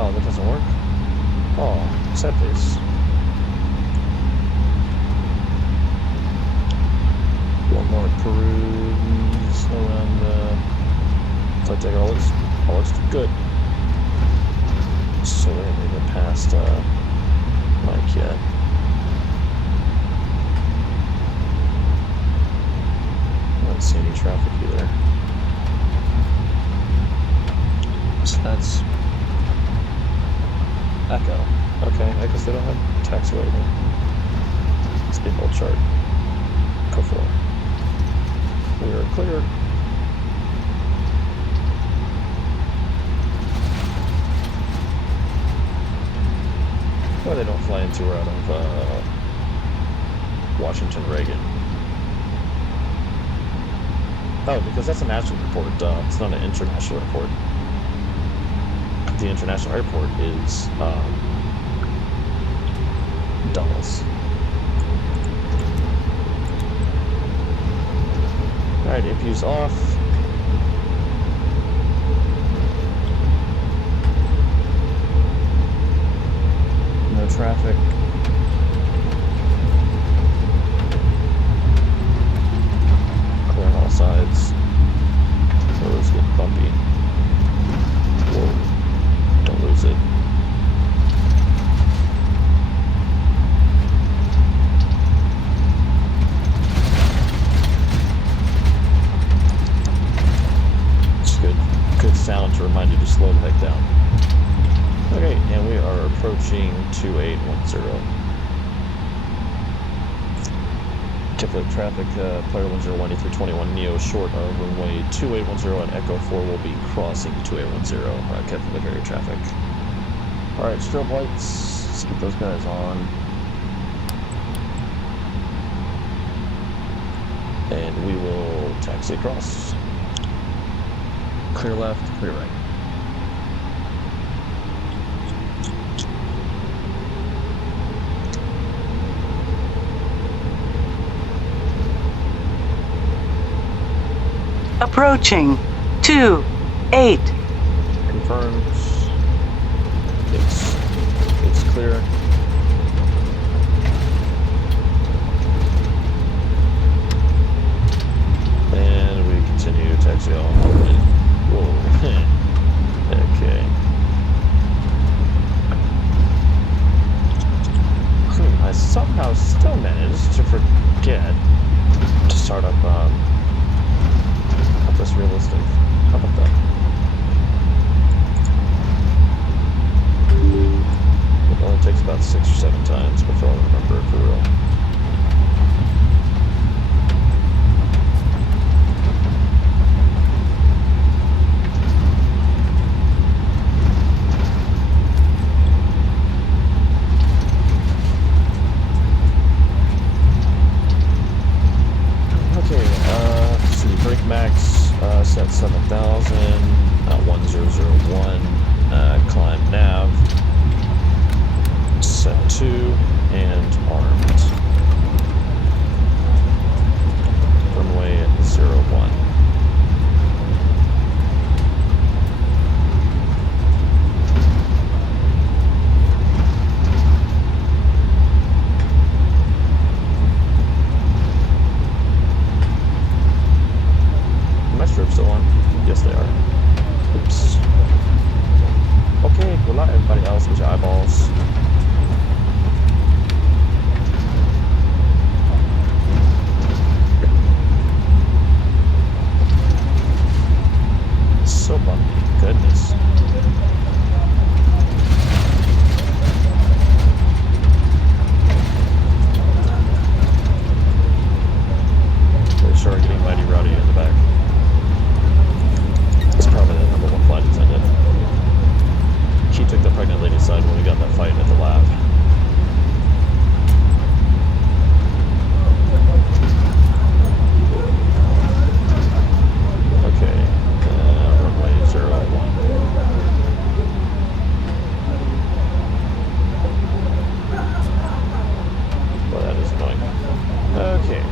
Oh, that doesn't work? Oh, set face. One more peruse around the flight deck. All looks good. So we haven't even passed Mike yet. I don't see any traffic either. So that's Echo. Okay, I guess they don't have taxiway here. Speedboat chart. Go for it. We are clear. Why they don't fly into or out of Washington Reagan? Oh, because that's a national airport. It's not an international airport. The international airport is Dulles. Alright, APU's off. No traffic. Clear on all sides. Roads get bumpy. Whoa. Don't lose it. It's good sound to remind you to slow the heck down. Okay, and we are approaching 2810. Keflavik traffic, player 101, E321 Neo short of runway 2810 and Echo 4 will be crossing 2810, Keflavik area traffic. Alright, strobe lights, let's keep those guys on. And we will taxi across. Clear left, clear right. Approaching 28. Confirmed. It's clear. And we continue to taxi on. Whoa. Okay. I somehow still managed to forget about 6 or 7 times before I remember it for real. Brake max set 7,000, 1001, climb nav, set 2, and armed. Runway 01. Still on? Yes, they are. Oops. Okay, we'll let everybody else with your eyeballs. So bumpy. Goodness. They sure are getting mighty rowdy in the back. Probably the #1 flight attendant. He took the pregnant lady's side when we got in that fight at the lab. Okay, runway 01. Well, that is annoying. Okay.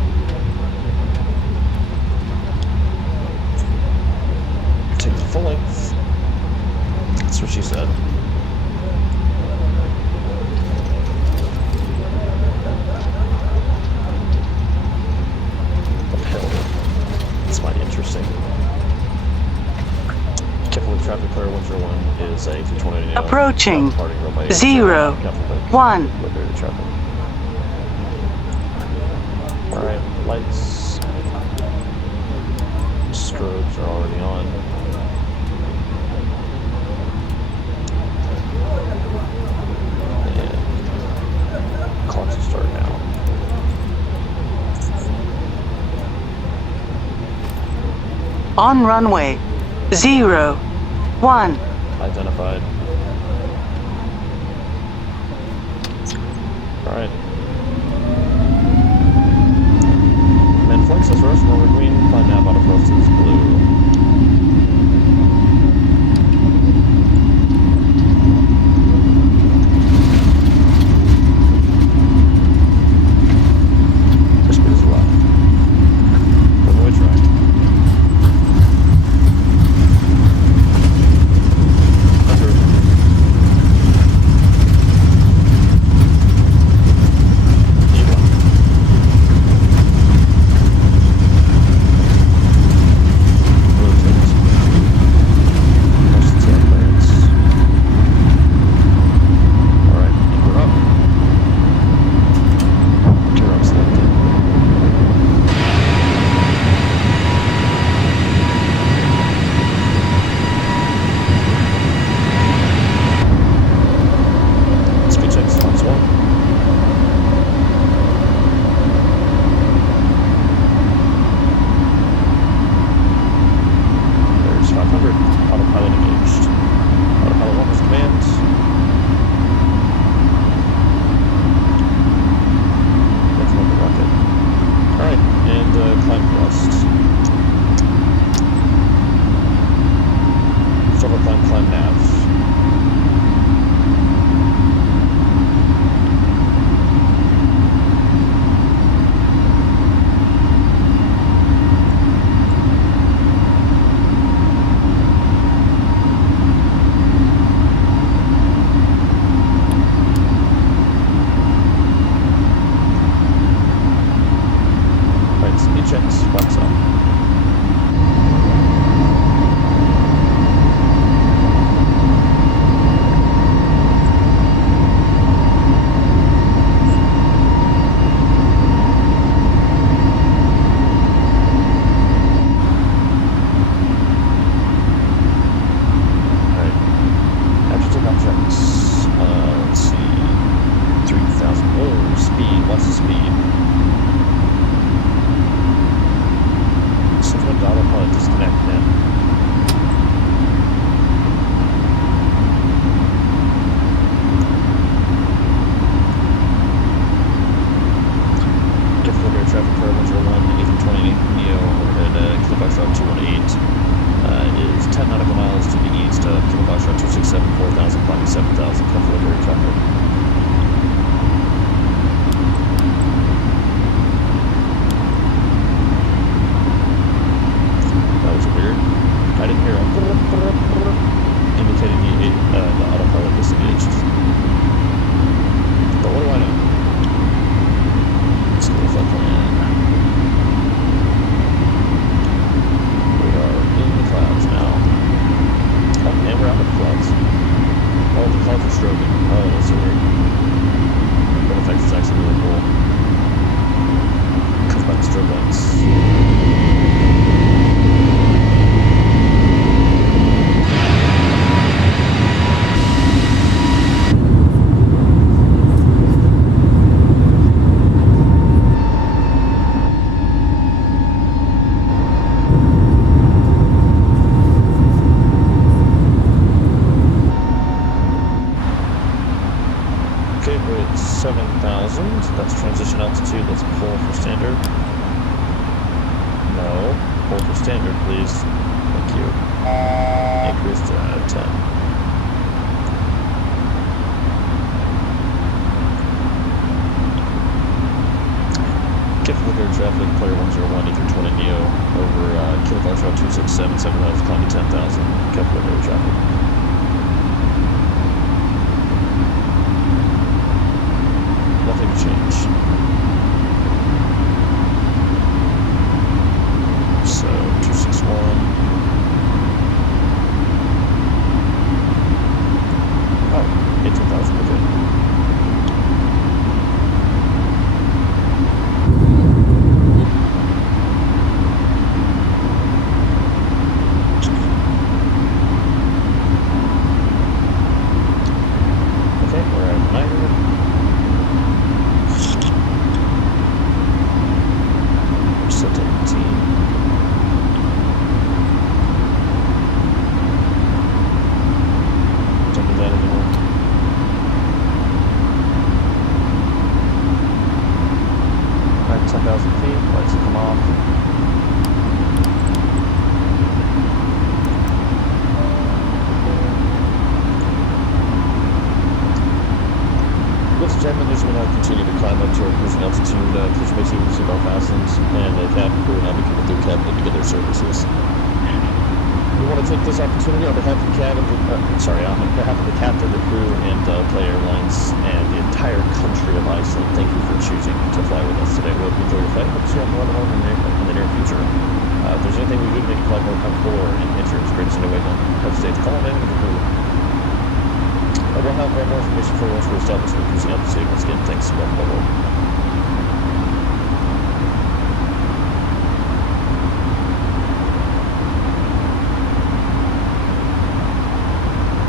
Take the full length. That's what she said. Upheld. That's mighty interesting. Keflavik traffic clear 101 is a 220. Approaching. 0, 1. Alright, lights. Strobes are already on. And clocks will start now. On runway 01. Identified. Alright. Man flight says first, runway green, climb nav out of post is blue. Airspeed is allowed. Runway track. checks flaps up. Rush on 267, 4,000, climbing 7,000, Keflavik area traffic. That was weird. I didn't hear a indicating the autopilot disengaged. But what do I know? Let's go with that plan. We are in the clouds now. Oh, and we're out of the clouds. Oh, the clouds are stroking. Oh, that's so weird. That effect is actually really cool. Comes by the strobe lights. Okay, we're at 7,000. That's transition altitude. Let's pull for standard. No. Pull for standard, please. Thank you. Increase to 10. Keflavik traffic, player 101, E320 Neo, over Keflavik 267, 7,000, climbing 10,000. Keflavik traffic. Nothing to change. So 261. Oh, 18,000. Okay. Okay, we're at 900. Set to 18. Don't do that anymore. Alright, 10,000 feet. Lights will come off. Ladies and gentlemen, as we now continue to climb up to our cruising altitude, please make sure you seatbelt fastened, and the cabin crew and having people through cabin to begin their services. We want to take this opportunity on behalf of the cabin, on behalf of the captain, the crew, and Play Airlines, and the entire country of Iceland. Thank you for choosing to fly with us today. We hope you enjoy your flight. Hope to see you on one more in the near future. If there's anything we do to make your flight more comfortable or enhance your experience in any way, don't hesitate to call in with the crew. We'll have more information for you once we're established in the cruising altitude. Once again, thanks and welcome aboard.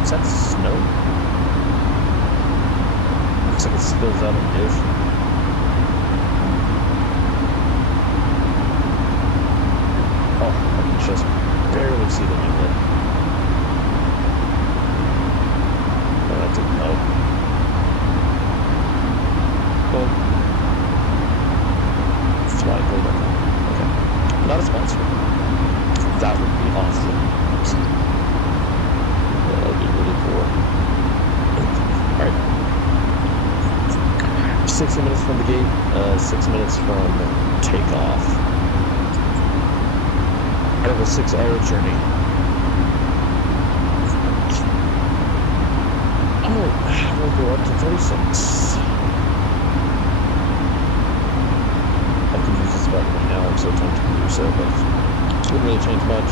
Is that snow? Looks like it spills out of the ocean. Oh, I can just barely see the inlet. Oh, that didn't help. Well, fly over. Okay. Not a sponsor. That would be awesome. That would be really cool. Alright. 60 minutes from the gate, 6 minutes from takeoff. Out of a 6-hour journey. Oh, we'll go up to 36. I can use this button right now, I'm so tempted to do so, but it wouldn't really change much.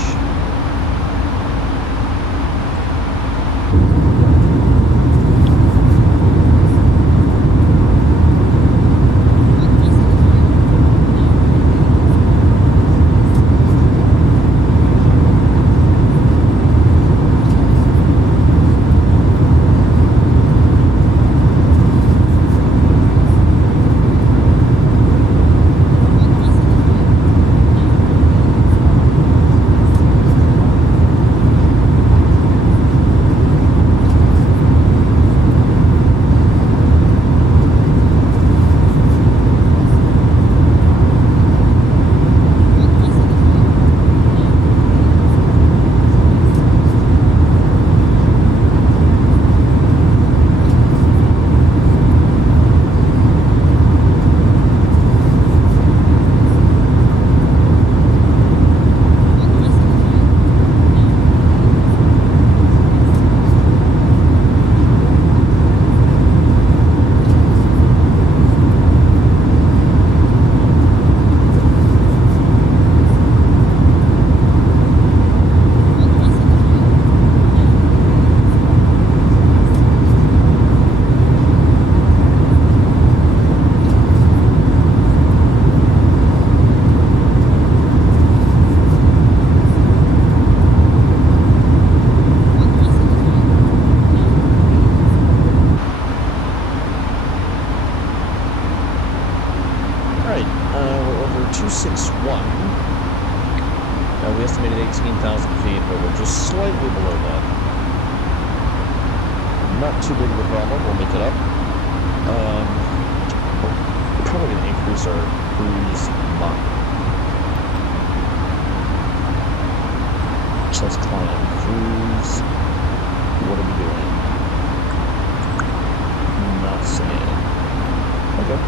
estimated 18,000 feet, but we're just slightly below that. Not too big of a problem. We'll make it up. We're probably going to increase our cruise Mach. So let's climb cruise. What are we doing? Not saying. Okay.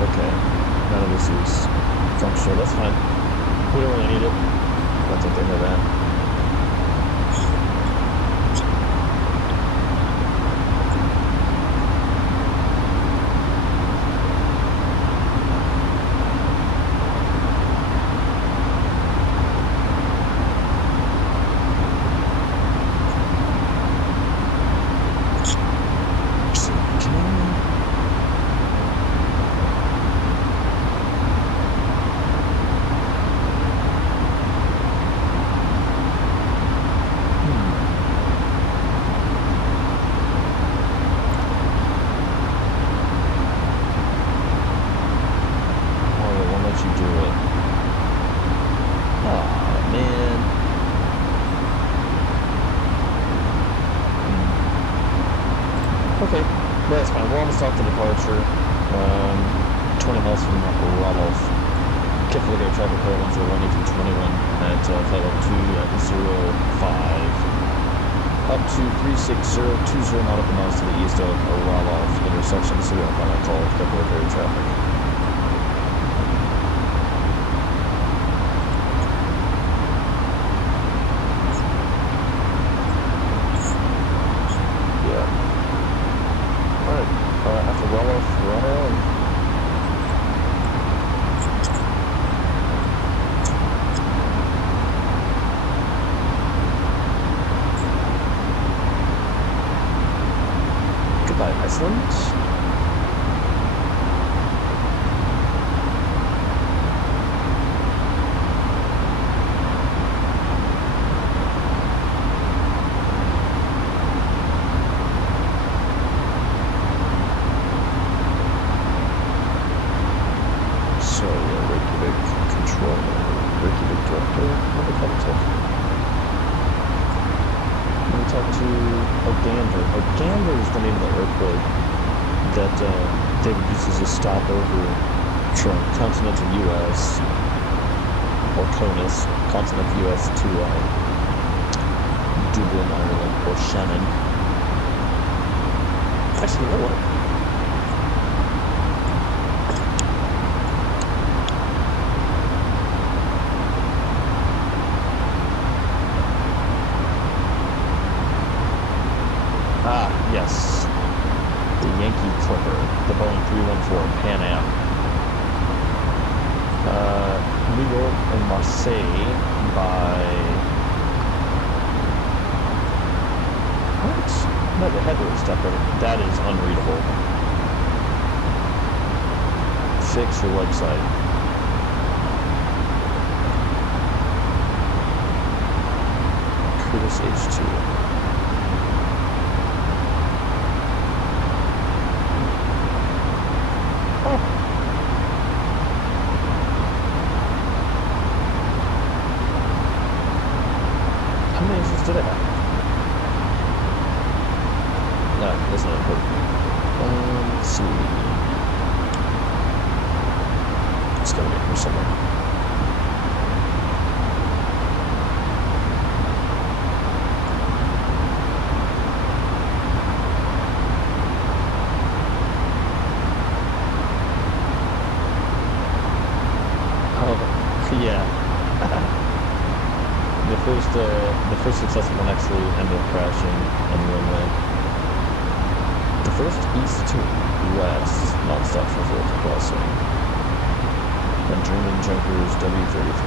Okay. None of this is functional. That's fine. We don't really need it. That's okay with that. Okay, that's fine. We're almost off to departure. 20 miles from Roloff. Keflavik air traffic code 101 at flight level 2 at 05. Up to 36020 nautical miles to the east of Roloff intersection. So we have a final call Keflavik air traffic. Iceland. So yeah, Reykjavik controller, Reykjavik director, what do we call it? Let me talk to Ogander. Ogander is the name of the airport that David uses to stop over from continental U.S. or CONUS, continental U.S. to Dublin, Ireland, or Shannon. Actually, you know what? Yes. The Yankee Clipper, the Boeing 314 Pan Am. New York and Marseille by... What? No, the header stuff there. That is unreadable. Fix your website. Curtis H2. How many inches did I have? No, that's not important. Let's see. It's gotta be here somewhere. Oh, yeah. The first successful one actually ended up crashing on the runway. The first east to west non-stop for crossing. And German Junkers W33.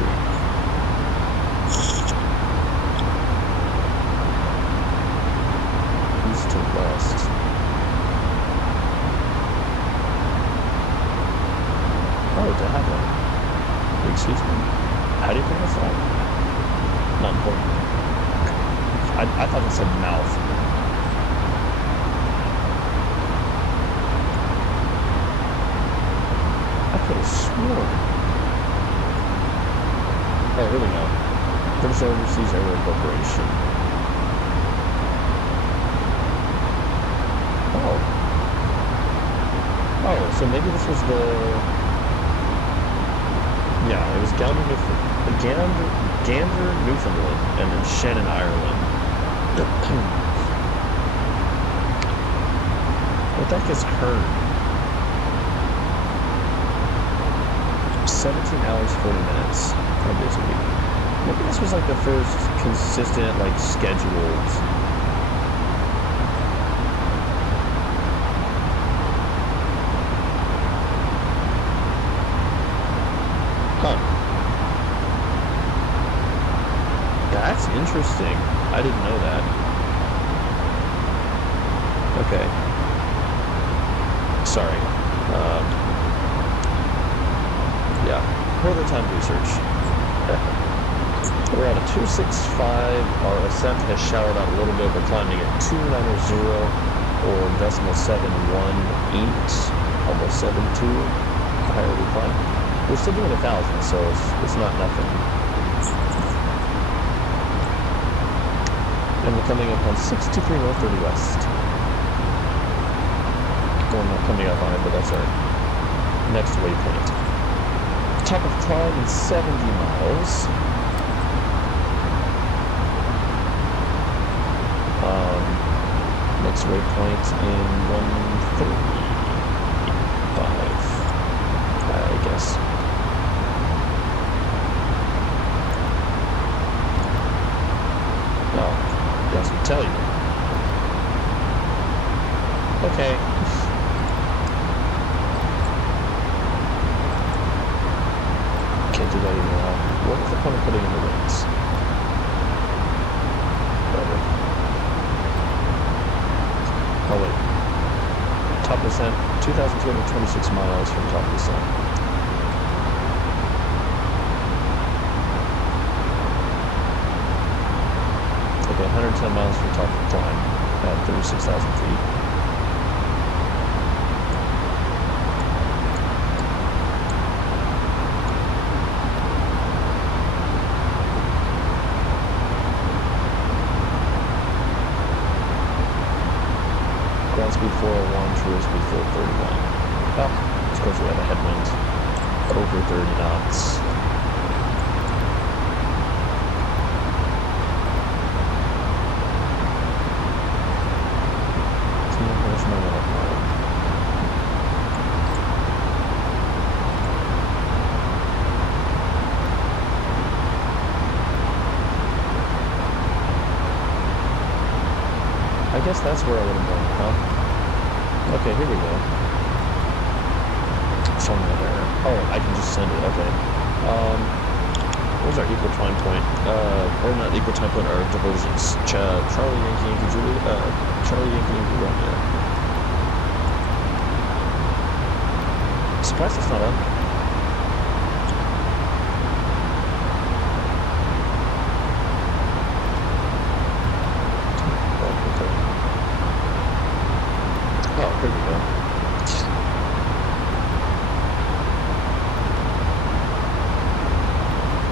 East to west. Oh, to have one. Excuse me. How do you pronounce that? Not important. I thought it said mouth. could have sworn. Oh, here we go. British Overseas Airway Corporation. Oh. Oh, so maybe this was the... Yeah, it was Gander, Newfoundland, and then Shannon, Ireland. What the heck is Hearn? 17 hours, 40 minutes. 5 days a week. Maybe this was like the first consistent, like, scheduled... Huh. That's interesting. I didn't know that. Okay. Sorry. Yeah. Further time research. We're at a 265. Our ascent has shalloed out a little bit. We're climbing at 290 or .718, almost 72. The higher we climb. We're still doing 1,000, so it's not nothing. And we're coming up on 623 North 30 West. Well, not coming up on it, but that's our next waypoint. Top of climb in 70 miles. Next waypoint in 135, I guess. Oh, doesn't tell you. Okay. Can't do that even now. What was the point of putting in the wings? Whatever. Oh wait. Top descent, 2,226 miles from top descent. Okay, 110 miles from top of climb at 36,000 feet. Ground speed 401, true speed 431. Oh, of course we have a headwind over 30 knots. I guess that's where I would have gone, huh? Okay, here we go. Somewhere there. Oh, I can just send it, okay. Where's our equal time point? Or not equal time point, our divergence. Charlie, Yankee, Yankee, Julie, Charlie, Yankee, Yankee, Romeo. Surprised it's not up. Oh, here we go.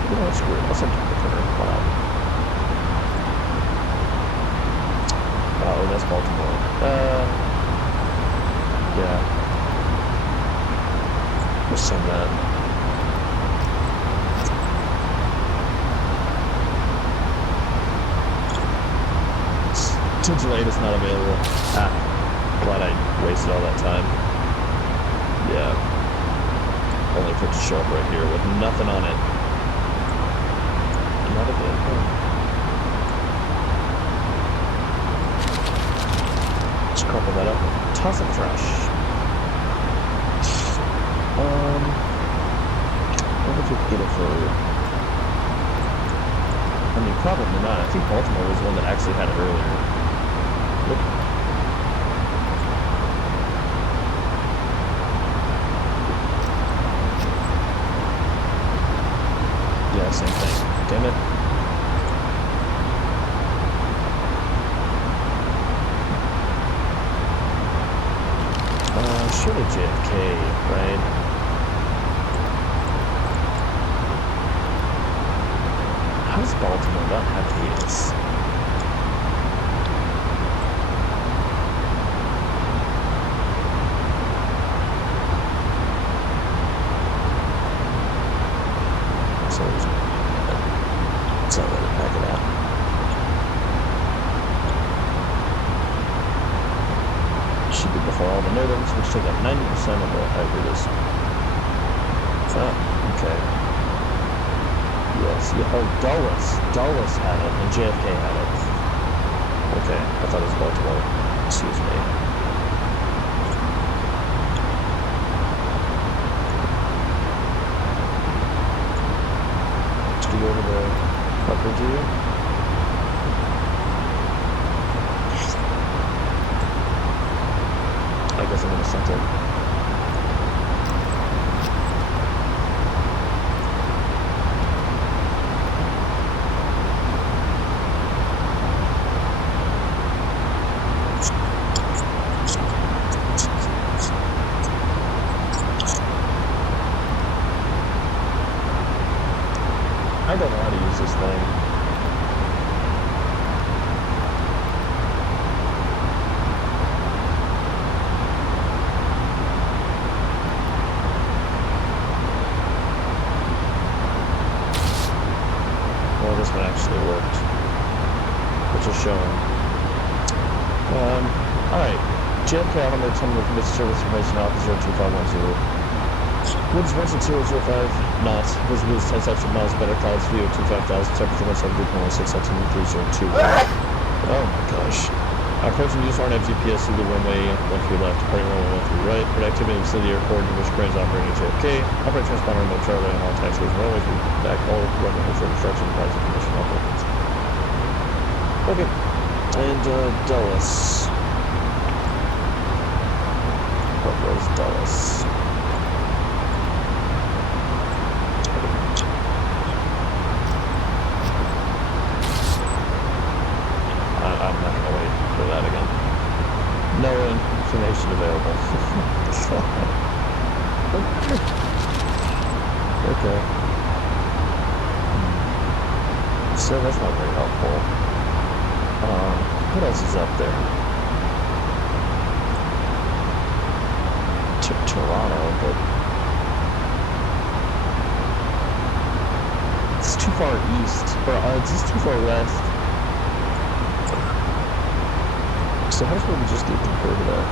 You know, screw it. I'll send it to her. Wow. Oh, that's Baltimore. Yeah. We'll send that. Too delayed, it's not available. Ah. Glad I wasted all that time. Yeah. Only for it to show up right here with nothing on it. Not available. Let's crumple that up. Toss it trash. I wonder if we could get it for... I mean, probably not. I think Baltimore was the one that actually had it earlier. Look. Yeah, same thing. Damn it. Surely JFK, right? Baltimore, not Happiness. So it's not really packing out. Should be before all the natives, which take up 90% of the hybrids. Okay. Yes. Yeah. Oh, Dulles had it, and JFK had it. Okay. I thought it was Baltimore. Excuse me. Did you go to the upper view? I guess I'm in the center. I don't know how to use this thing. Well, this one actually worked, which is showing. Alright. JFK Automated Terminal Commits Service Information Officer 2510. Woods 16005 knots. Visibility is 10 section miles. Better clouds view of 25,000. Temperature 173.16 section 302. Oh my gosh. Approaching use RNAV GPS through the runway 13 left, departing runway 13 right. Productivity in the city airport, English cranes operating at JFK. Operate transponder remote Charlie on all taxiways and runways. Back all runway for instruction and price information operations. Okay. And Dulles. What was Dulles? I'm not going to wait for that again. No information available. Okay. So that's not very helpful. What else is up there? Toronto, but it's too far east, or it's just too far west. So how should we just get compared to that?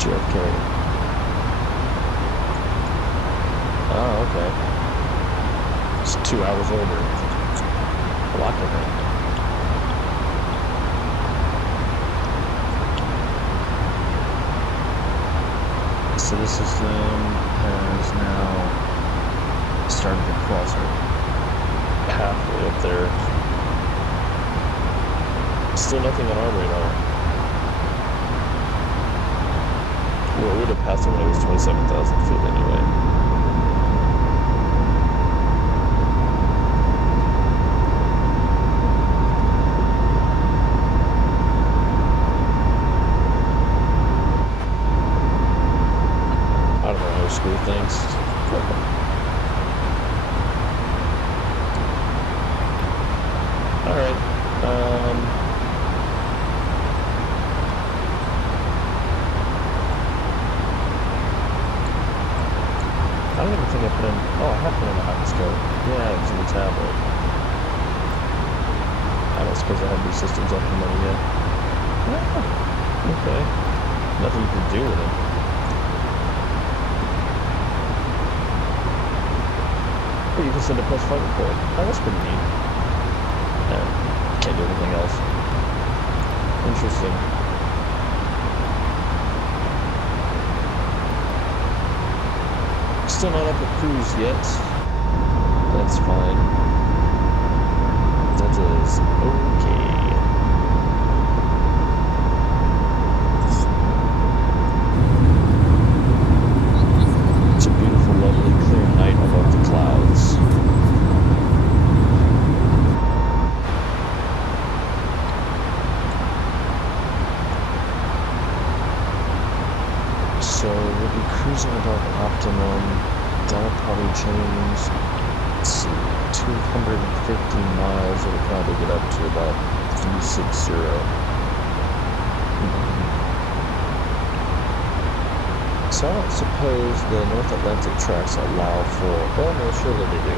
JFK. Oh, okay. It's 2 hours older. A lot different. So this system has now started to cross our pathway up there. Still nothing on our radar. Well, it would have passed it when it was 27,000 feet anyway. I don't know how to screw things. Alright. I don't even think I put in... Oh, I have put in a hyperscope. Yeah, it was in the tablet. I don't suppose I have these systems up and running yet. Oh, okay. Nothing you can do with it. Oh, you can send a post-flight report. Oh, that's pretty neat. Can't do anything else. Interesting. Still not up at cruise yet. That's fine. That is okay. It's a beautiful, lovely, clear night above the clouds. So we'll be cruising above optimum. That'll probably change. Let's see, 2 150 miles, it'll probably get up to about 360. So I don't suppose the North Atlantic tracks allow for, oh no, surely they do.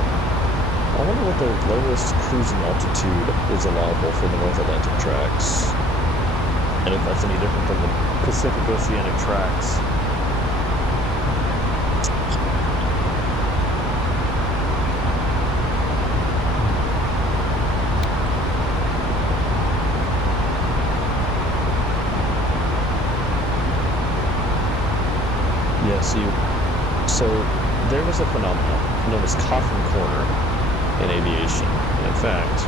I wonder what the lowest cruising altitude is allowable for the North Atlantic tracks. And if that's any different than the Pacific Oceanic tracks. Yeah, so there is a phenomenon known as coffin corner in aviation. And in fact,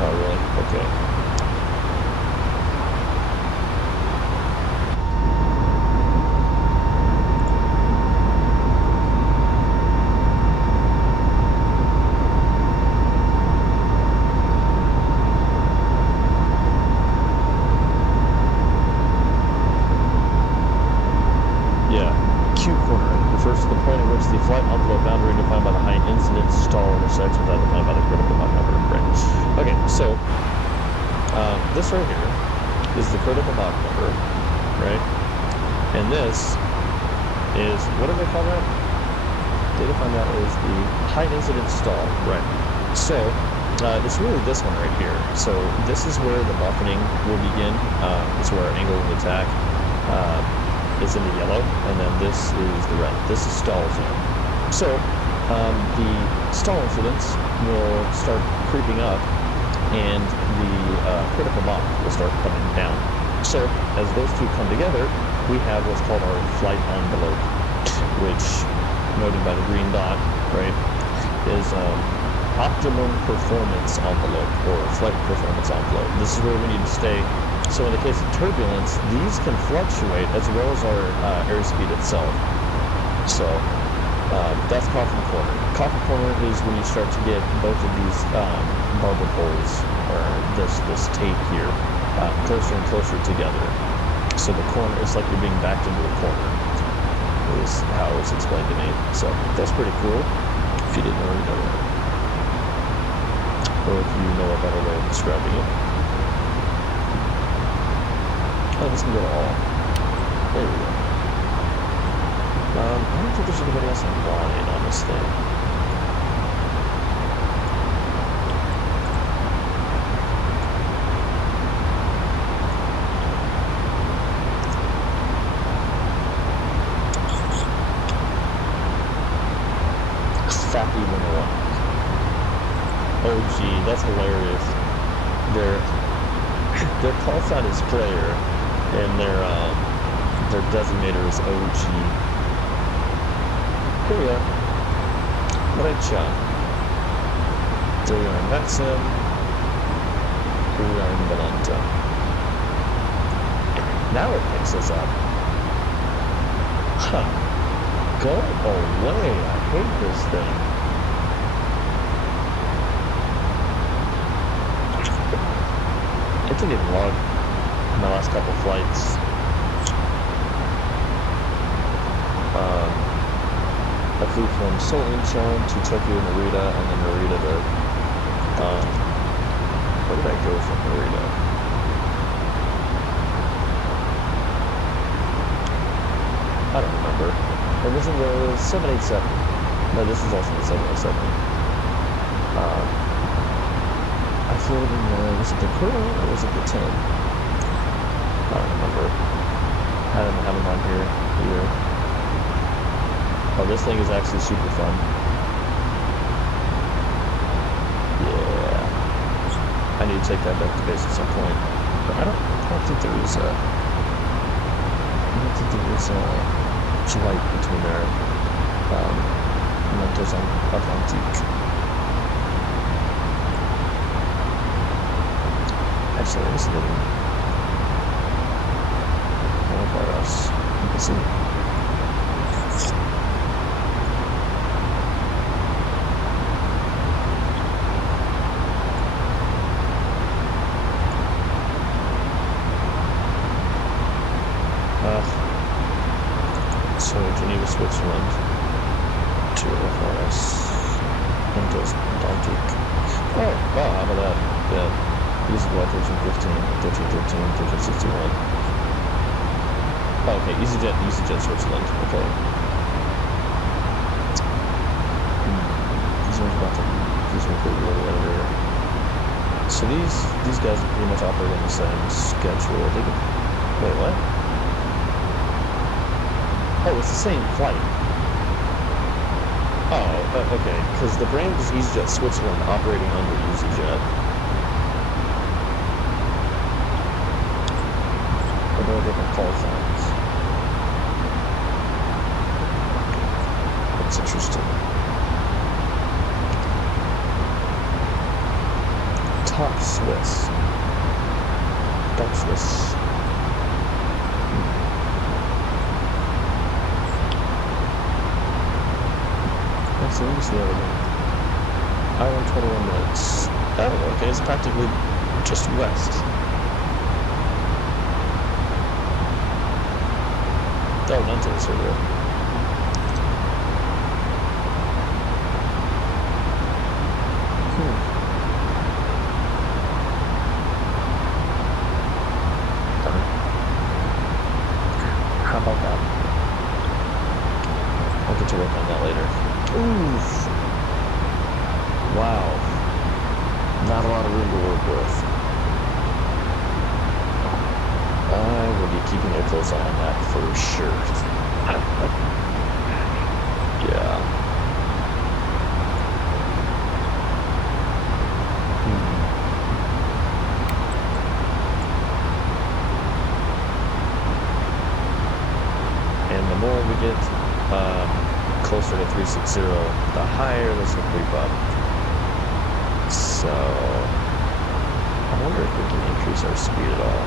oh really? Okay. The point at which the flight envelope boundary defined by the height incidence stall intersects with that defined by the critical Mach number. Right. Okay, so this right here is the critical Mach number, right? And this is, what do they call that? They define that as the height incidence stall, right? So it's really this one right here. So this is where the buffeting will begin. It's where our angle of attack is in the yellow, and then this is the red. This is stall zone. So the stall incidence will start creeping up, and the critical Mach will start coming down. So as those two come together, we have what's called our flight envelope, which, noted by the green dot, right, is optimum performance envelope, or flight performance envelope. This is where we need to stay. So in the case of turbulence, these can fluctuate as well as our airspeed itself. So that's coffin corner. Coffin corner is when you start to get both of these barber poles, or this tape here, closer and closer together. So the corner, it's like you're being backed into a corner, is how it was explained to me. So that's pretty cool. If you didn't already know that, or if you know a better way of describing it. Oh, this can go to all. There we go. I don't think there's anybody else online on this thing. A21N. OG, that's hilarious. Their call sign is player, and their designator is OG. Here we are. Right shot. There we are in MSFS. Here we are in Baltimore. Now it picks us up. Huh. Go away. I hate this thing. It didn't even log my last couple flights. I flew from Seoul Incheon to Tokyo Narita, and then Narita to where did I go from Narita? I don't remember. It was in the 787. No, this is also the 707. I flew in the, was it the Pearl or was it the 10? I don't remember. I don't have them on here either. Oh, this thing is actually super fun. Yeah. I need to take that back to base at some point. But I don't think there is a... I don't think there is a flight between there. Montes Atlantique. Actually, I was living by us. You can see. So Geneva, Switzerland to FRS Windows Baltic. Oh, wow, how about that? Yeah. EasyJet 1315, 1313, 1361. Oh, okay, EasyJet Switzerland. Okay. These ones about to these are pretty low editor. So these guys are pretty much operating the same schedule. Wait, what? Oh, it's the same flight. Oh, okay. Because the brand is EasyJet Switzerland operating under EasyJet. But there are different call signs. That's interesting. Top Swiss. Dark Swiss. So let me see that again. Hour and 21 minutes. Oh, okay, it's practically just west. Oh, Nantes over there. How about that? I'll get to work on that later. Oof. Wow. Not a lot of room to work with. I will be keeping a close eye on that for sure. Yeah. And the more we get closer to 360, the higher this will creep up. So I wonder if we can increase our speed at all.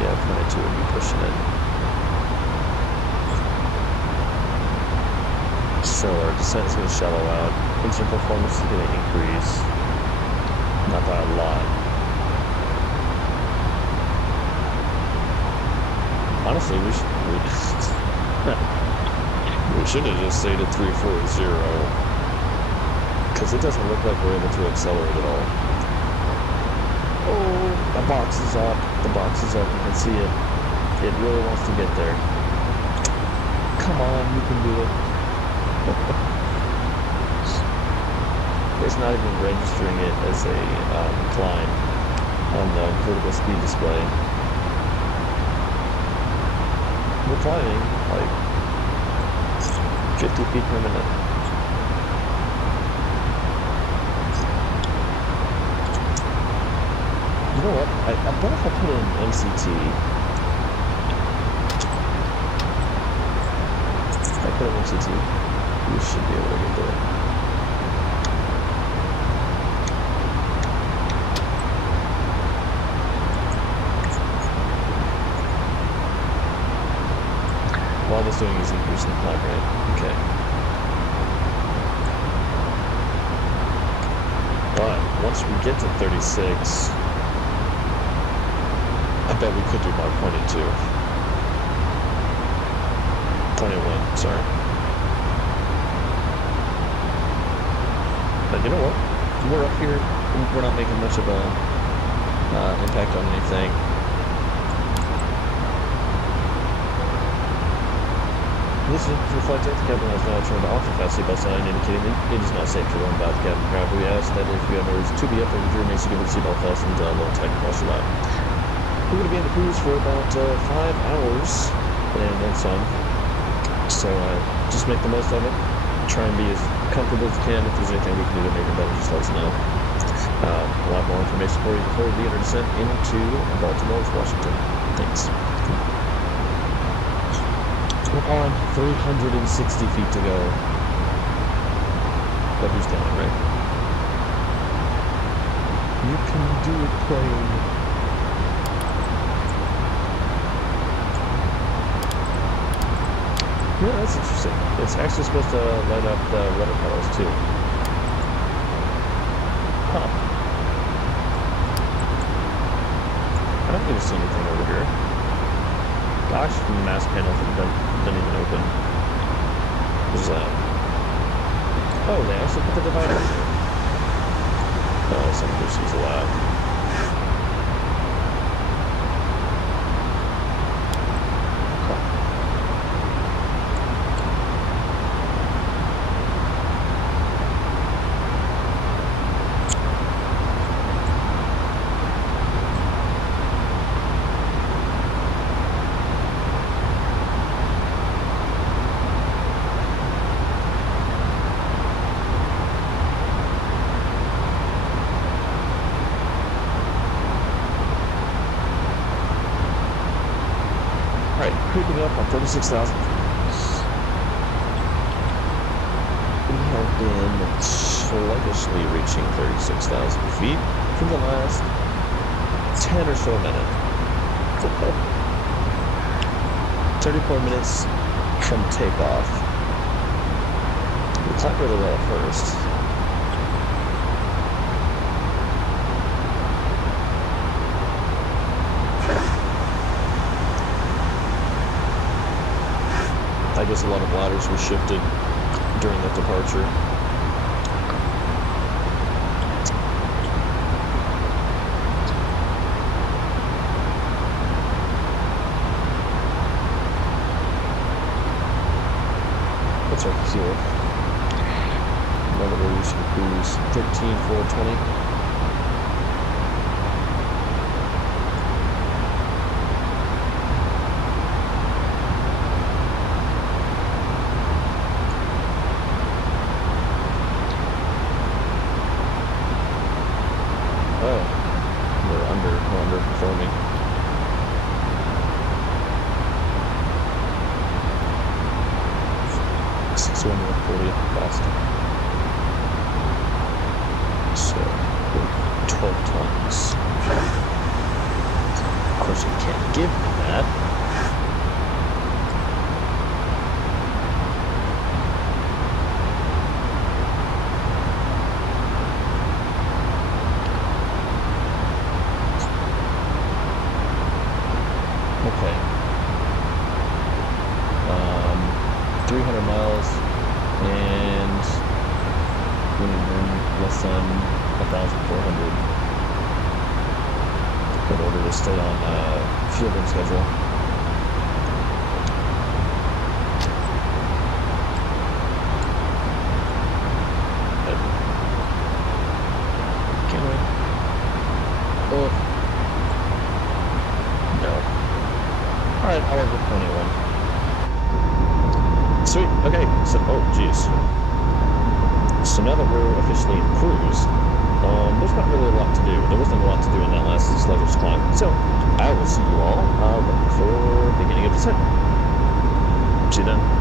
Yeah, 22 would be pushing it. So our descent is going to shallow out. Engine performance is going to increase. Not by a lot. Honestly, we should have just stayed at 340, because it doesn't look like we're able to accelerate at all. Oh, the box is up. The box is up. You can see it. It really wants to get there. Come on, you can do it. It's not even registering it as a climb on the vertical speed display. We're climbing like 50 feet per minute. You know what? I bet if I put in MCT, we should be able to get there. All it's doing is increasing the climb rate. Okay. But once we get to 36, I bet we could do Mach 22. 21, sorry. But you know what? We're up here. We're not making much of a impact on anything. This is your flight deck. The captain has now turned off the fast seatbelt sign, indicating that it is not safe to run about the cabin crowd. We ask that if you have orders to be up, the crew makes you give the seatbelt fastened low tech across your lap. We're going to be in the cruise for about 5 hours and then some. So just make the most of it. Try and be as comfortable as you can. If there's anything we can do to make it better, just let us know. A lot more information for you before we begin our descent into Baltimore, Washington. Thanks. We're on 360 feet to go. But who's down, right? You can do it, plane. Yeah, that's interesting. It's actually supposed to light up the rudder pedals too. Huh. even see anything over here. Gosh, the mask panel doesn't even open. What is that? Oh, they actually put the divider in there. Oh, some issues allowed. Creeping up on 36,000 feet. We have been sluggishly reaching 36,000 feet for the last 10 or so minutes. 34 minutes from takeoff. We climbed really well at first. I guess a lot of ladders were shifted during that departure. What's our fuel? Another cruise 13,420. Underperforming. It's 140 faster. So, 12 tons. Of course, you can't give me that. Okay. 300 miles and we need to burn less than 1,400 in order to stay on fuel burn schedule. Can we? Oh. No. Alright, hour 21. Sweet, okay, so, oh, geez. So now that we're officially in cruise, there's not really a lot to do. There wasn't a lot to do in that last sluggish climb. So, I will see you all right before beginning of descent. See you then.